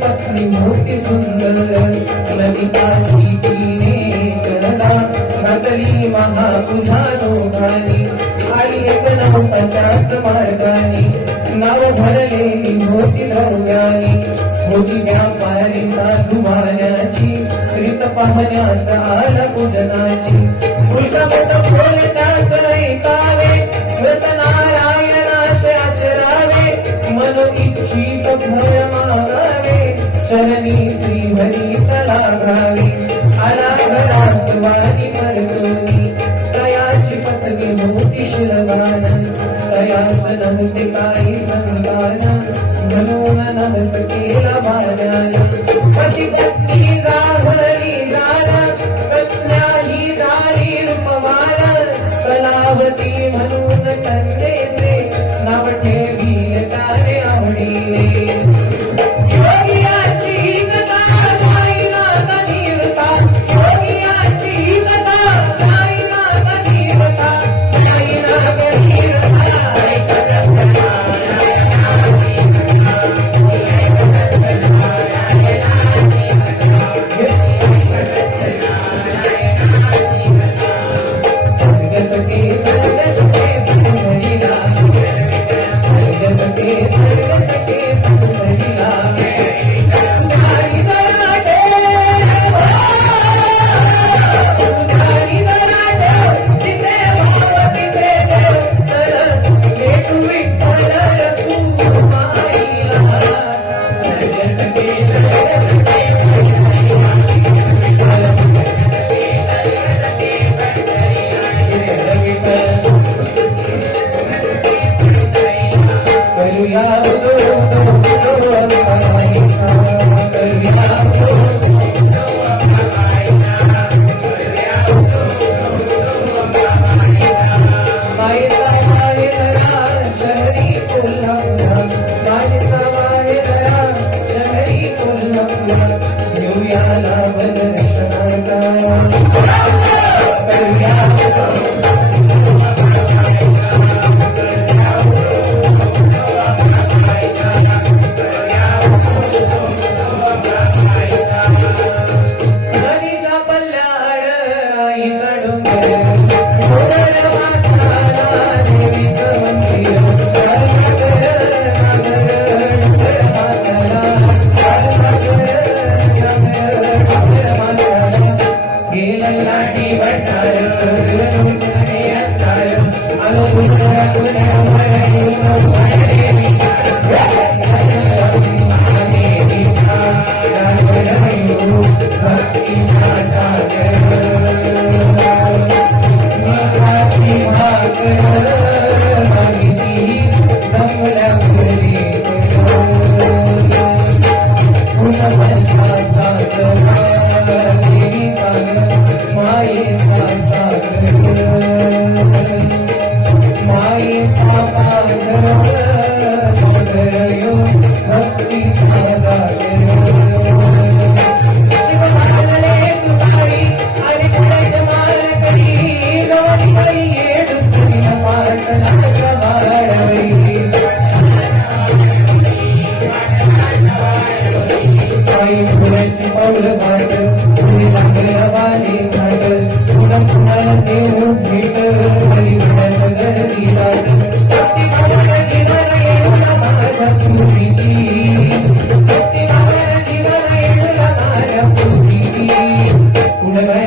पत्नी मोठी सुंदर ललिताची तिने करदा घातली महापूजा दोघांनी आई एक नाव 50 मार्गानी नाव भरलेली होती द्रव्यानी होती व्यापारी साधू वाण्याची रीत पाहण्याचा आला पूजनाची उलटा मोठा बोलताच ऐकावे नारायणाचे आचरावे मन इच्छित भय मागावे चरणी श्री हरीचा लागावी आला घरास वाणी करतोनी तयाची पत्नी होती शिरवान तयास नव्हते काही संतान म्हणून नवस केला भाज्यान पती पत्नी जाभरी जाण कन्या ही झाली रूपवान कलावती म्हणून कन्येचे नाव ठेवी तारे आवडीले भाट तुम्ही लागलं वाली घाट पुन्हा पुन्हा देऊ भेट घरी घड्यात गर्दी वाट भक्ती भावानं जीवन येऊन माझ्या पुरीची भक्ती भावानं जीवन येऊन माझ्या पुरीची पुढे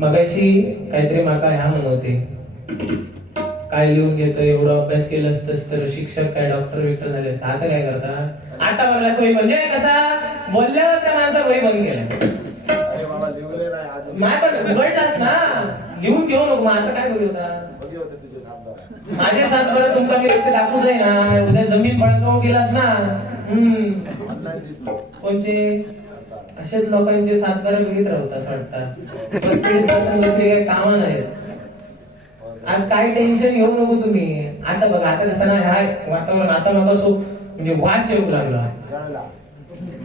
मगाशी काहीतरी माका ह्या म्हणवते काय लिहून घेतो एवढं अभ्यास केलं असतंस तर शिक्षक काय डॉक्टर विक्टर झाले आता काय करता आता बघला वही म्हणजे कसा बोलल्यावर त्या माणसाला वही बंद केला नाही पण उघडलास ना लिहून घेऊ नको मग आता काय करू होता माझे 7 बरं तुमका मी कसे दाखवू जाई ना उद्या जमीन बळकावून गेलास ना कोणचे असेच लोकांचे 7 बरं बघित राहत असं वाटतं दुसरी काही कामं नाहीत आज काय टेन्शन घेऊ नको तुम्ही आता बघा आता कसं ना ह्या वातावरण आता मग असो म्हणजे वास येऊ लागला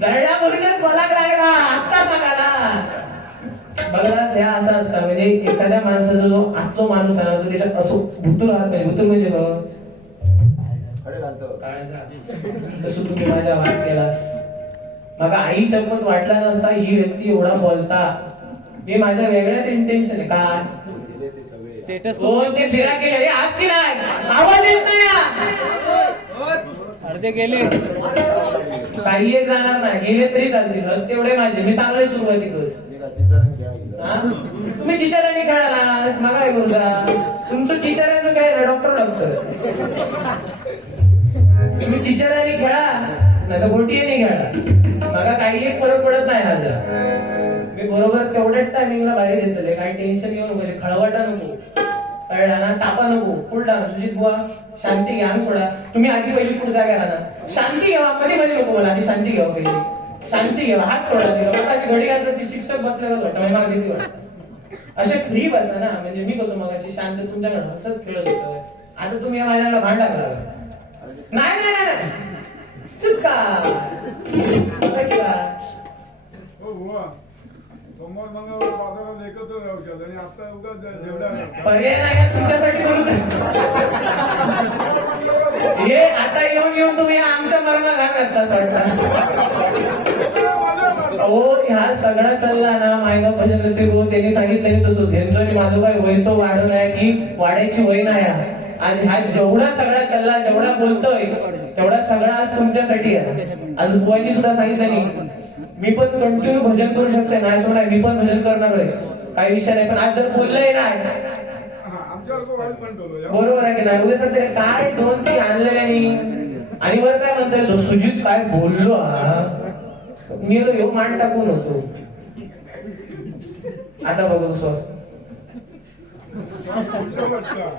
दळण्या भरूनच मला लागला आता सांगाला बघलाच ह्या असं असतं म्हणजे एखाद्या माणसाचा जो आतलो माणूस आहे ना तो त्याच्यात असो भुतूर राहत नाही भुतूर म्हणजे तसं तुम्ही माझ्या वाट केलास मग आई शपथ वाटला नसता ही व्यक्ती एवढा बोलता हे माझ्या वेगळ्याच इंटेन्शन आहे काय स्टेटस ते फिरा केले आज की नाही आवाज येत नाही अर्धे गेले काही एक जाणार नाही गेले तरी चालतील तेवढे माझे मी सांगले सुरुवातीकच तुम्ही टीचरांनी खेळाला मग काय करू तुमचं टीचरांचं काय डॉक्टर तुम्ही टीचरांनी खेळा नाही तर गोटीने खेळा मला काही एक फरक पडत नाही माझा मी बरोबर तेवढ्याच टायमिंगला बाहेर घेतले काही टेन्शन घेऊ नको खळवाटा नको कळला ना तापा नको पुढला सुजित बुवा शांती घ्या सोडा तुम्ही आधी पहिली पुढे जागा राहणार शांती घ्यावा मध्ये मध्ये नको मला आधी शांती घ्यावा पहिली शांती घ्यावा हात सोडा दिला मला अशी घडी घालत अशी शिक्षक बसल्यावर वाटतं मला किती वाटतं असे फ्री बसा ना म्हणजे मी कसं मग अशी शांत तुमच्याकडे हसत खेळत होतं आता तुम्ही माझ्याला भांडा करा नाही नाही नाही चुका कशी पर्याय नाही तुमच्यासाठी करूच हे आता येऊन येऊन तुम्ही आमच्या मर्मा घालता हो ह्या सगळा चालला ना मायगा भजन रसिक त्यांनी सांगितलं तसं ह्यांचं माझं काय वयसो वाढ नाही की वाढायची वय नाही आज हा जेवढा सगळा चालला जेवढा बोलतोय तेवढा सगळा आज तुमच्यासाठी आहे आज बुवांनी सुद्धा सांगितलं नाही मी पण कंटिन्यू भजन करू शकते नाही असं नाही मी पण भजन करणार आहे काही विषय नाही पण आज जर बोललंय नाही बरोबर आहे की नाही उद्या सध्या काय 2-3 आणलेले नाही आणि वर काय म्हणताय तो सुजित काय बोललो मी येऊ मान टाकून होतो आता बघू स्वस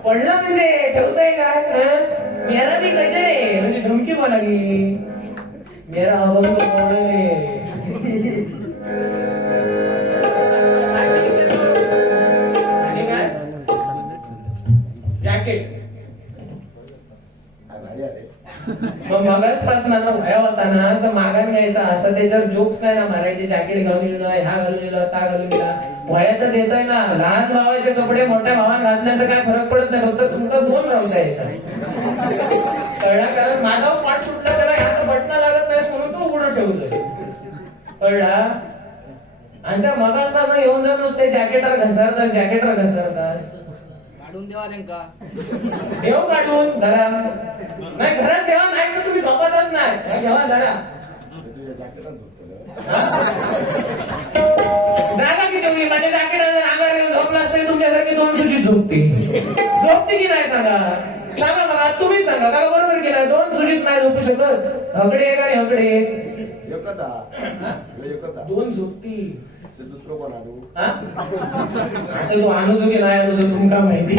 पडलं म्हणजे ठेवताय काय मेरा भी गजरे म्हणजे धमकी बोलाली मेरा अभंग बोलले आणि काय जॅकेट मग मगाचपासून भया होता ना तर मागान घ्यायचा असं त्याच्यावर जोक्स नाही ना मारायचे जॅकेट घालून गेलो ह्या घालून गेला ता घालून गेला भया तर देतोय ना लहान भावाचे कपडे मोठ्या भावाने घातले तर काय फरक पडत नाही फक्त तुमचा 2 रावसायचा कळला कारण माझा पाठ सुटला त्याला ह्यात बटना लागत नाही म्हणून तो उघडं ठेवतोय कळला आणि त्या मगाचपासून येऊन जाऊन नुसते जॅकेटर घसरतास काढून देवा का देव काढून धरा नाही घरात ठेवा नाही तर तुम्ही झोपतच नाही ठेवा धरा जागा की तेवढी माझ्या जॅकेट अंगावर झोपला असते तुमच्यासारखी 2 सुजी झोपते की नाही सांगा सांगा बघा, तुम्हीच सांगा का बरोबर केला? दोन सुजित नाही झोपू शकत. हकडे एक आणि हकडे एक. एकच हा. दोन झोपती. ते दुसरं कोण आणू? आता तू आणू जो की नाही आणू जो तुमका माहिती.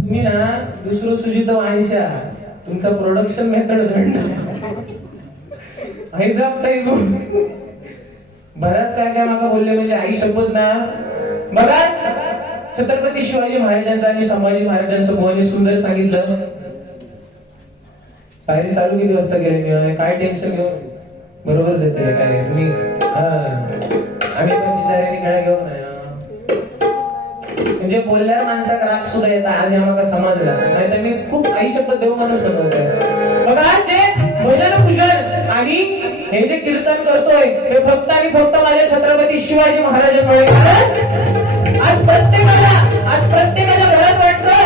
तुम्ही ना दुसरं सुजित वाणीशा तुमचा प्रोडक्शन मेथड आई जापताय बराच काय काय माका बोलले म्हणजे आई शपथ ना. बराच छत्रपती शिवाजी महाराजांचं आणि संभाजी महाराजांचं भुवानी सुंदर सांगितलं. पायरी चालू किती वाजता गेले? काय टेन्शन घेऊन बरोबर देते काय तुम्ही. आम्ही तुमची चारेने खेळा घेऊन म्हणजे बोलल्यावर माणसाक राग सुद्धा येतात. आज आम्हाला समजला नाही तर मी खूप आई शपथ देऊ माणूस बनवतोय. बघा जे भजन पूजन आणि हे जे कीर्तन करतोय ते फक्त आणि फक्त माझ्या छत्रपती शिवाजी महाराजांमुळे. आज प्रत्येकाच्या घरात वाटतं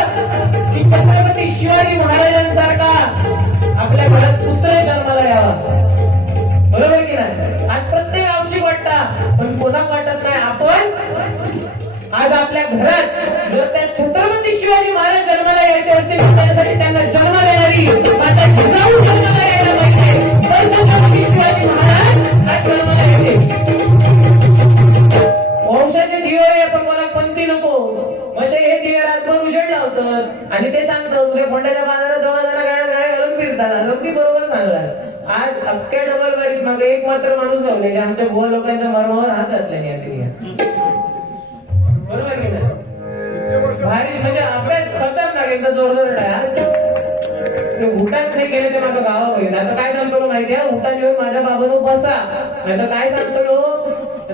की छत्रपती शिवाजी महाराजांसारखा आपल्या घरात पुत्र जन्माला यावा. बरोबर की नाही? आज प्रत्येक आवश्यक वाटतं पण कोणाक वाटत नाही. आपण आज आपल्या घरात जर त्या छत्रपती शिवाजी महाराज जन्माला यायचे असतील तर त्यासाठी त्यांना जन्माला यावी. आता जिजाऊ जन्माला यायला पाहिजे तर छत्रपती शिवाजी महाराज आज जन्माला यायचे. वंशाचे दिवे आपण कोणाक पंथी नको. मशे हे दिवे रातभर उजेड लावतात आणि ते सांगतात उद्या फोंड्याच्या बाजारात 2 जण गाड्या घालून फिरतात. अगदी बरोबर सांगलास. आज अख्ख्या डबल बारीत मग एक मात्र माणूस लावले आमच्या भुवा लोकांच्या मर्मावर हात घातला नाही. बरोबर की नाही? भारी म्हणजे अभ्यास खतरनाक एकदम जोरदार आहे. ते उठान नाही गेले ते माझं गावा होईल. आता काय सांगतो माहिती आहे? उठान येऊन माझ्या बाबांनो बसा. नाही तर काय सांगतो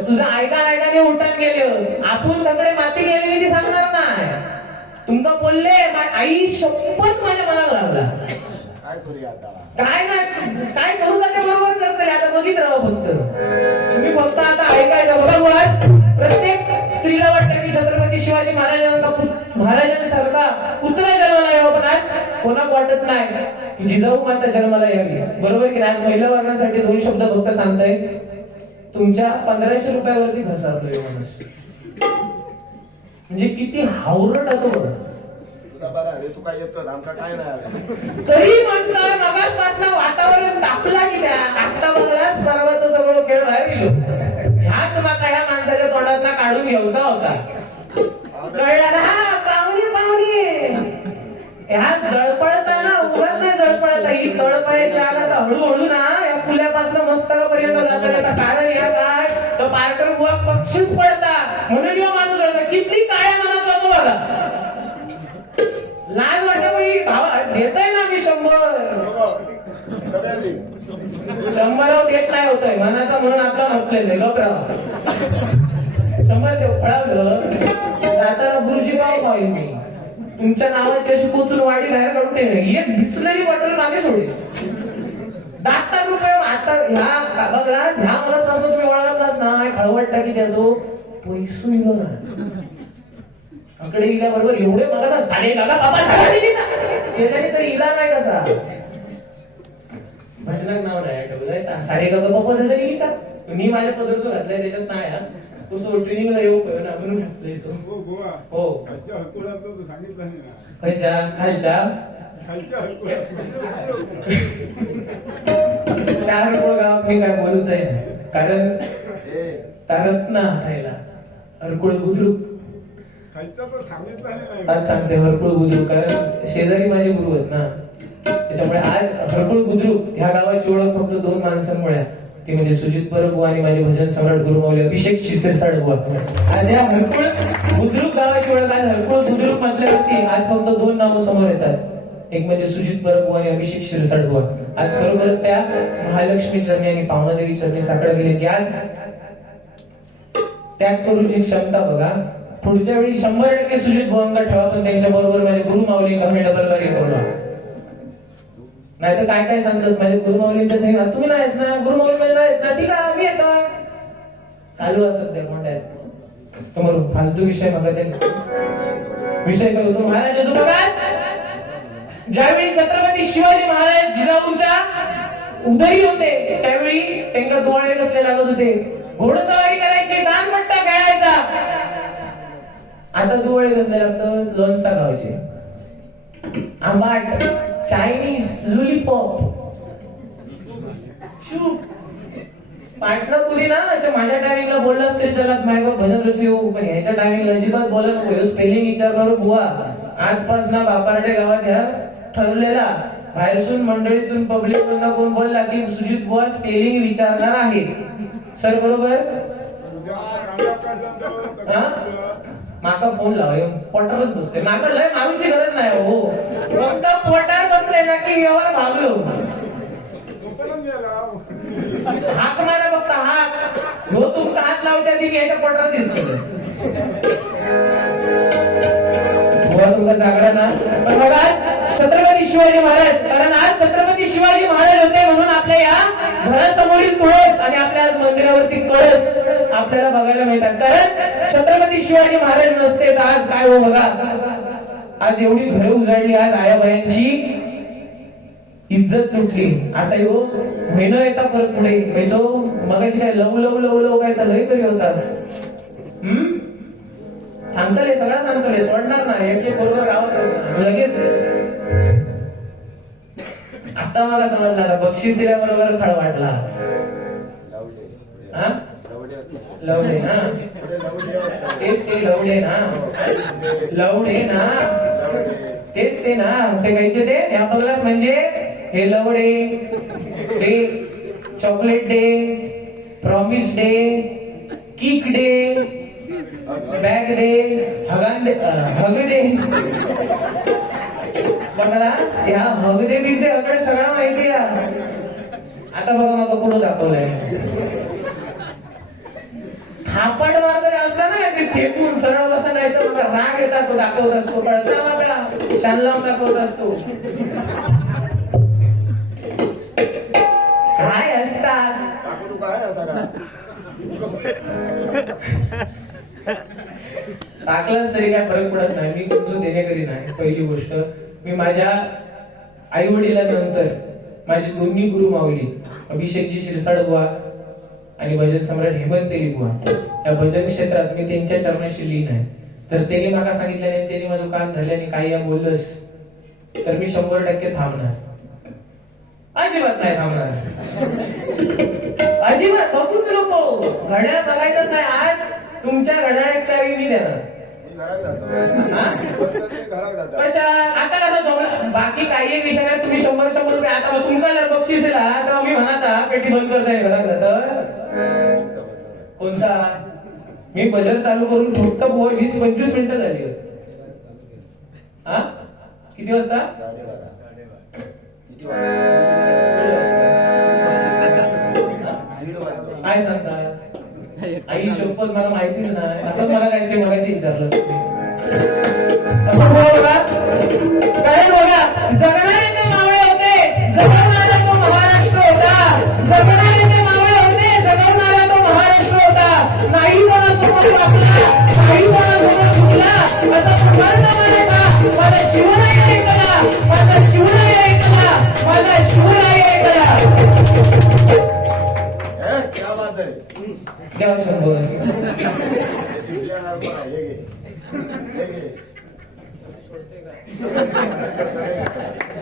तुझं ऐका उठान गेले आपण तकडे माती गेलेली ती सांगणार नाही. तुमका बोलले आई शपथ माझ्या मनाला लागला. काय करूया आता? काय नाही काय करू का ते बरोबर करते. आता बघित राहा फक्त तुम्ही फक्त आता ऐकायचं. बघा मुळात प्रत्येक स्त्रीला वाटतं की छत्रपती शिवाजी महाराजांसारखा पुत्र जन्माला यावा. पण आज कोणाक वाटत नाही की जिजाऊ माता जन्माला यावी. बरोबर की नाही? महिला वर्गासाठी 2 शब्द फक्त सांगताय. तुमच्या 1500 रुपयावरती घसारतोय माणूस. म्हणजे किती हावरट होतो बघा. तू काय येतो आमका काय नाही तरी म्हणता मगाचपासून वातावरण तापला की त्या आत्ता बघलास परवाचं सगळं खेळ बाहेर गेलो. ह्याच माका ह्या माणसाच्या तोंडात काढून घ्यायचा होता. कळला ना? पाहुणे ह्या जळपळता ना उगाच नाही जळपळता. ही तळपायाची आग आता हळूहळू ना या फुल्यापासून मस्तकापर्यंत जाता. कारण या काय तर पारकर बुवा पक्षीच पडता म्हणून यो माणूस किती काळ्या मनात जातो बघा. लाज वाटत पण भावा देताय ना मी 100 देत नाही होतय मनाचा म्हणून आपला म्हटलेलं गपराव 100 देऊ फळावलं. जाताना गुरुजी पाव पाहिजे मी तुमच्या नावाची अशी कोचून वाडी बाहेर काढते नाही. एक बिस्लरी बॉटल मागे सोडेल. 10 रुपये आता ह्या बघला ह्या मलापासून तुम्ही वळवलाच ना खळवट टाकी द्या तो पैसू येलो ना आकडे इला बरोबर एवढे मला झाडे लागा बाबा केल्याने तर इला नाही कसा भजनाक नाव नाही सारे का बाबा झाली सा मी माझ्या पदरतो घातलाय त्याच्यात नाही हा तो ट्रेनिंगला येऊ पाहिजे ना म्हणून घातलंय तो. हो खालच्या त्या हरकुळ गावात मी काय बोलूच आहे. कारण तारत ना हातायला हरकुळ बुद्रुक आज सांगते हरकुळ बुद्रुक. कारण शेजारी माझे गुरु आहेत ना त्याच्यामुळे आज हरकुळ बुद्रुक ह्या गावाची ओळख फक्त 2 माणसांमुळे ती म्हणजे सुजित बुवा आणि माझे भजन सम्राट गुरुमाऊली अभिषेक शिरसाट बुवा. आज या हरकुळ बुद्रुक गावाची ओळख आज हरकुळ बुद्रुक म्हटल्यावरती आज फक्त 2 नावं समोर येतात. एक म्हणजे सुजित बुवा आणि अभिषेक शिरसाट बुवा. आज खरोखरच त्या महालक्ष्मी चरणी आणि पावनादेवी चरणी साकडं गेले की आज त्याग करूची क्षमता बघा. पुढच्या वेळी 100% सुजित बुवांका ठेवा पण त्यांच्या बरोबर माझे गुरुमाऊली कमी डबल बारी बोला. नाही तर काय काय सांगतात माझे गुरुमाऊलींच्या सांगितलं तुम्ही नाहीस ना गुरुमाऊली नाहीस ना ठीक आहे मी येतो चालू असत त्या मोठ्यात तुम्हाला फालतू विषय बघा. विषय काय होतो महाराजांचं बघा. ज्यावेळी छत्रपती शिवाजी महाराज जिजाऊंच्या उदरी होते त्यावेळी त्यांना डोळे कसले लागत होते. घोडसवारी करायची दानपट्टा खेळायचा आता दुवळे कसले लागतं लोणचा गावचे आंबाट चायनीज लुलीपॉप शू पाटणा पुरी ना अशा माझ्या टायमिंगला बोललास तरी त्याला मायबा भजन रसी येऊ पण ह्याच्या टायमिंगला अजिबात बोला नको स्पेलिंग विचारणार बुवा आजपासून बापारडे गावात ह्या ठरलेला बाहेरसून मंडळीतून पब्लिक मधून कोण बोलला की सुजित बुवा स्पेलिंग विचारणार आहे सर बरोबर माका फोन लावा पोटारच बसते माका लय मारूची गरज नाही हो पोटार बसले ना की व्यवहार भागलो हाक मारा फक्त हाक हो तुमका हात लावच्या आधी मी याच्या पोटाला दिसतो तुमका जागरा ना पण बघा छत्रपती शिवाजी महाराज कारण आज छत्रपती शिवाजी महाराज होते म्हणून आपल्या या घरासमोरील तुळस आणि आपल्या आज मंदिरावरती कळस आपल्याला बघायला मिळतात कारण छत्रपती शिवाजी महाराज नसते तर आज काय हो बघा आज एवढी घरे उजाडली आज आयाबायांची इज्जत तुटली आता यो महिना येता परत पुढे जो मगाशी काय लव लव लव लव काय तर लय तरी होतास सांगतले सगळं सांगतले सोडणार ना याचे बरोबर गावात लगेच आता मला समजला आता बक्षीस दिल्याबरोबर खळ वाटला लवडे ना तेच ते लवडे ना लवडे ना तेच ते ना ते कायचे ते या बघलास म्हणजे हे लवडे day chocolate day promise day kiss day bag day हगान डे हग डे बघलास या हग डे बिग डे आपल्याला सगळं माहिती आहे आता बघा मग पुढे दाखवलंय थापड मारणारे असला ना ते फेकून सरळ बसा नाही तर मला राग येतात तो दाखवत असतो कळतं मला शान लावून दाखवत असतो काय असतात टाकलंच तरी काय फरक पडत नाही मी तुमचं देणेकरी नाही पहिली गोष्ट मी माझ्या आई वडिलांनंतर माझी दोन्ही गुरु माऊली अभिषेकजी शिरसाड बुवा आणि भजन सम्राट हेमंत तेली बुवा या भजन क्षेत्रात मी त्यांच्या चरणाशी लीन आहे तर त्यांनी मला सांगितल्याने त्यांनी माझं कान धरल्याने काही या बोललंस तर मी 100% थांबणार अजिबात नाही थांबणार अजिबात बघूच लोक घड्याळ बघायचं नाही आज तुमच्या घड्याळाच्या चावी मी देणार कशा आता कसं जमलं बाकी काही विषय नाही तुम्ही 100 रुपये आता तुमका जर बक्षीस दिला तर मी म्हणाचा पेटी बंद करताय घरात जात कोणता मी बजेट चालू करून फक्त 20-25 मिनिटं झाली हा किती वाजता काय सांगता आई शपथ मला माहितीच नाही असं मला काहीतरी मगाशी विचारलं असं बघा कारण बघा जगणारे ते मावळे होते जगणारा तो महाराष्ट्र होता जगणारे ते मावळे होते जगणारा तो महाराष्ट्र होता नाही कोणासमोर वाकला नाही कोणासमोर झुकला असा पुकारला माझा शिवराय ऐकला माझा शिवराय ऐकला माझा शिवराय ऐकला क्या संबोधन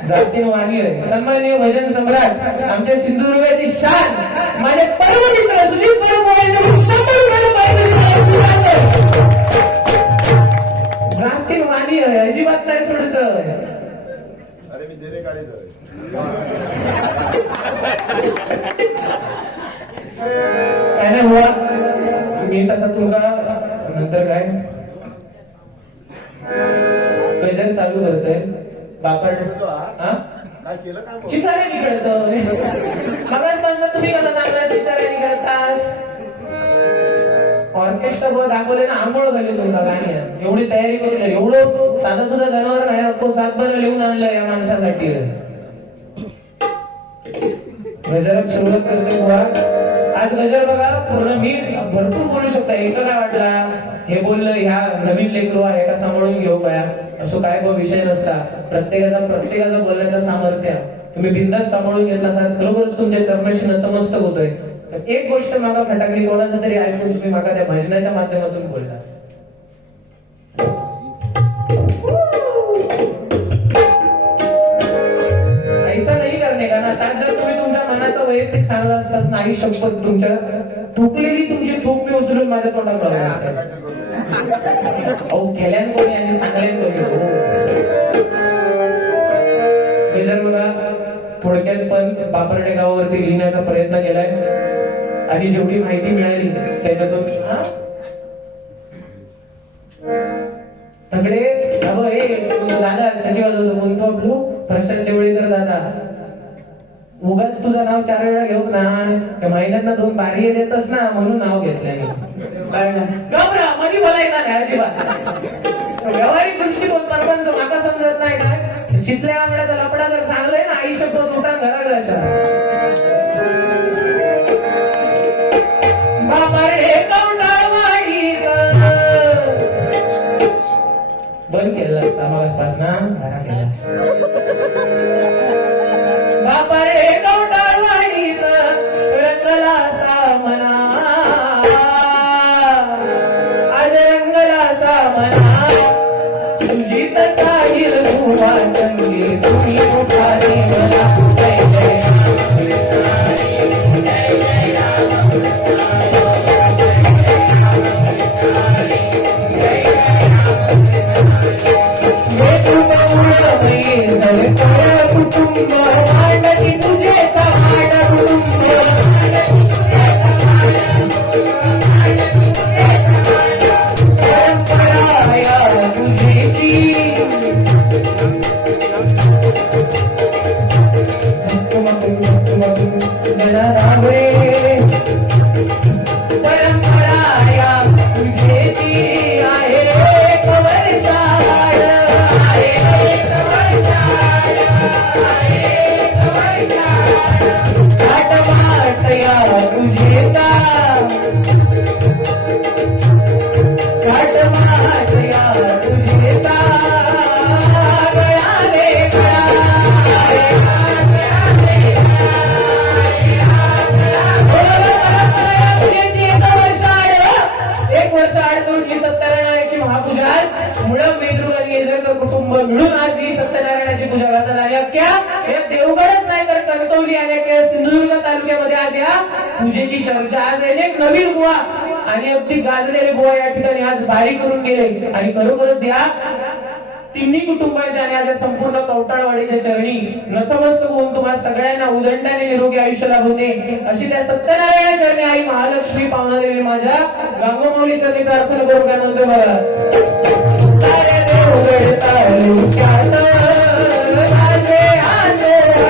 जातीन वाणी आहे सन्माननीय भजन सम्राट आमच्या सिंधुदुर्गाची शान माझे परम मित्र सुजित परम जातीन वाणी आहे अजिबात नाही सोडत अरे मी जेने काढी काय नाही बुवा मी तसा तुमका नंतर काय प्रेझेंट चालू करतोय बापड काय केलं काय चिचारे निघळतोय मगाच तुम्ही कसा चांगला चिचारे निघळतास ऑर्केस्ट्रा बुवा दाखवले ना आंघोळ घालून तुमका गाणी एवढी तयारी करून एवढं साधं सुद्धा जनावर नाही तो 7 लिहून आणलं या माणसासाठी गजरात सुरुवात करते बुवा आज गजर बघा पूर्ण मी भरपूर बोलू शकता एक काय वाटला हे बोललं ह्या नवीन लेकरू आहे एका सांभाळून घेऊ काय असं काय विषय नसता प्रत्येकाचा बोलण्याचं सामर्थ्य तुम्ही बिंदास सांभाळून घेतला खरोखरच तुमच्या चरणाशी नतमस्तक होतोय एक गोष्ट मागा खटाकली कोणाचं तरी ऐकून तुम्ही मागा त्या भजनाच्या माध्यमातून बोललास आई शपथ तुमच्या थुकलेली तुमची थूक मी उचलून माझ्या तोंडात लावली असं असते. काहीतरी करू. अहो खेल्यान कोणी आणि सांगायला कोणी हो. हे जर बघा थोडक्यात पण पापर्डे गावावरती लिहिण्याचा प्रयत्न केलाय आणि जेवढी माहिती मिळाली त्याच्यातून तगडे अबो हे दादा छटी वाजवतो कोणतो आपलो प्रशांत देवळीकर दादा उगाच तुझं नाव 4 वेळा घेऊ ना त्या महिन्यात 2 बारी देतस ना म्हणून नाव घेतलंय मी कळलं गबरा मध्ये बोलायचा नाही अजिबात व्यावहारिक दृष्टिकोन परपंच माका समजत नाही काय शितल्या आंगड्याचा लपडा जर सांगलंय ना आई शब्द उठान घरात अशा बापारे कौंडाळवाडी बंद केला असता मागासपासून घरा केला बापारे कौंडाळवाडीत रंगला सामना आज रंगला सामना सुजित साहिल धुवा संगीत तुम्ही उठारी मला जय जय कुटुंब मिळून आज ही सत्यनारायणाची पूजा करतात आणि अख्ख्या हे देवगडच नाही तर कणकवली आणि सिंधुदुर्ग तालुक्यामध्ये आज या पूजेची चर्चा आज एक नवीन बुवा आणि अगदी गाजलेले बुवा या ठिकाणी आज बारी करून गेले आणि खरोखरच या तिन्ही कुटुंबांच्या आणि आज संपूर्ण कवटाळवाडीच्या चरणी नतमस्तक होऊन तुम्हा सगळ्यांना उदंडाने निरोगी आयुष्य लाभून दे अशी त्या सत्यनारायण चरणी आई महालक्ष्मी पावना देवी माझ्या गांगोमाऊली चरणी प्रार्थना करून काय म्हणते मला सारे देवगड तालुक्यात आसे आसोळा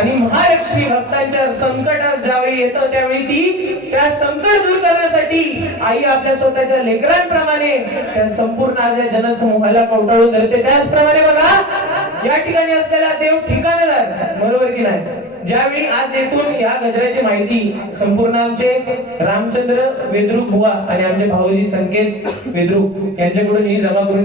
आणि महालक्ष्मी भक्तांच्या संकटात ज्यावेळी येतं त्यावेळी ती त्या संकट दूर करण्यासाठी आई आपल्या स्वतःच्या लेकरांप्रमाणे त्या संपूर्ण आज या जनसमूहाला कवटाळून धरते. त्याचप्रमाणे बघा या ठिकाणी असलेला देव ठिकाणदार, बरोबर की नाही? ज्यावेळी आज येथून या गजराची माहिती संपूर्ण आमचे रामचंद्र वेद्रुक बुवा आणि आमचे भाऊजी संकेत वेद्रुक यांच्याकडून ही जमा करून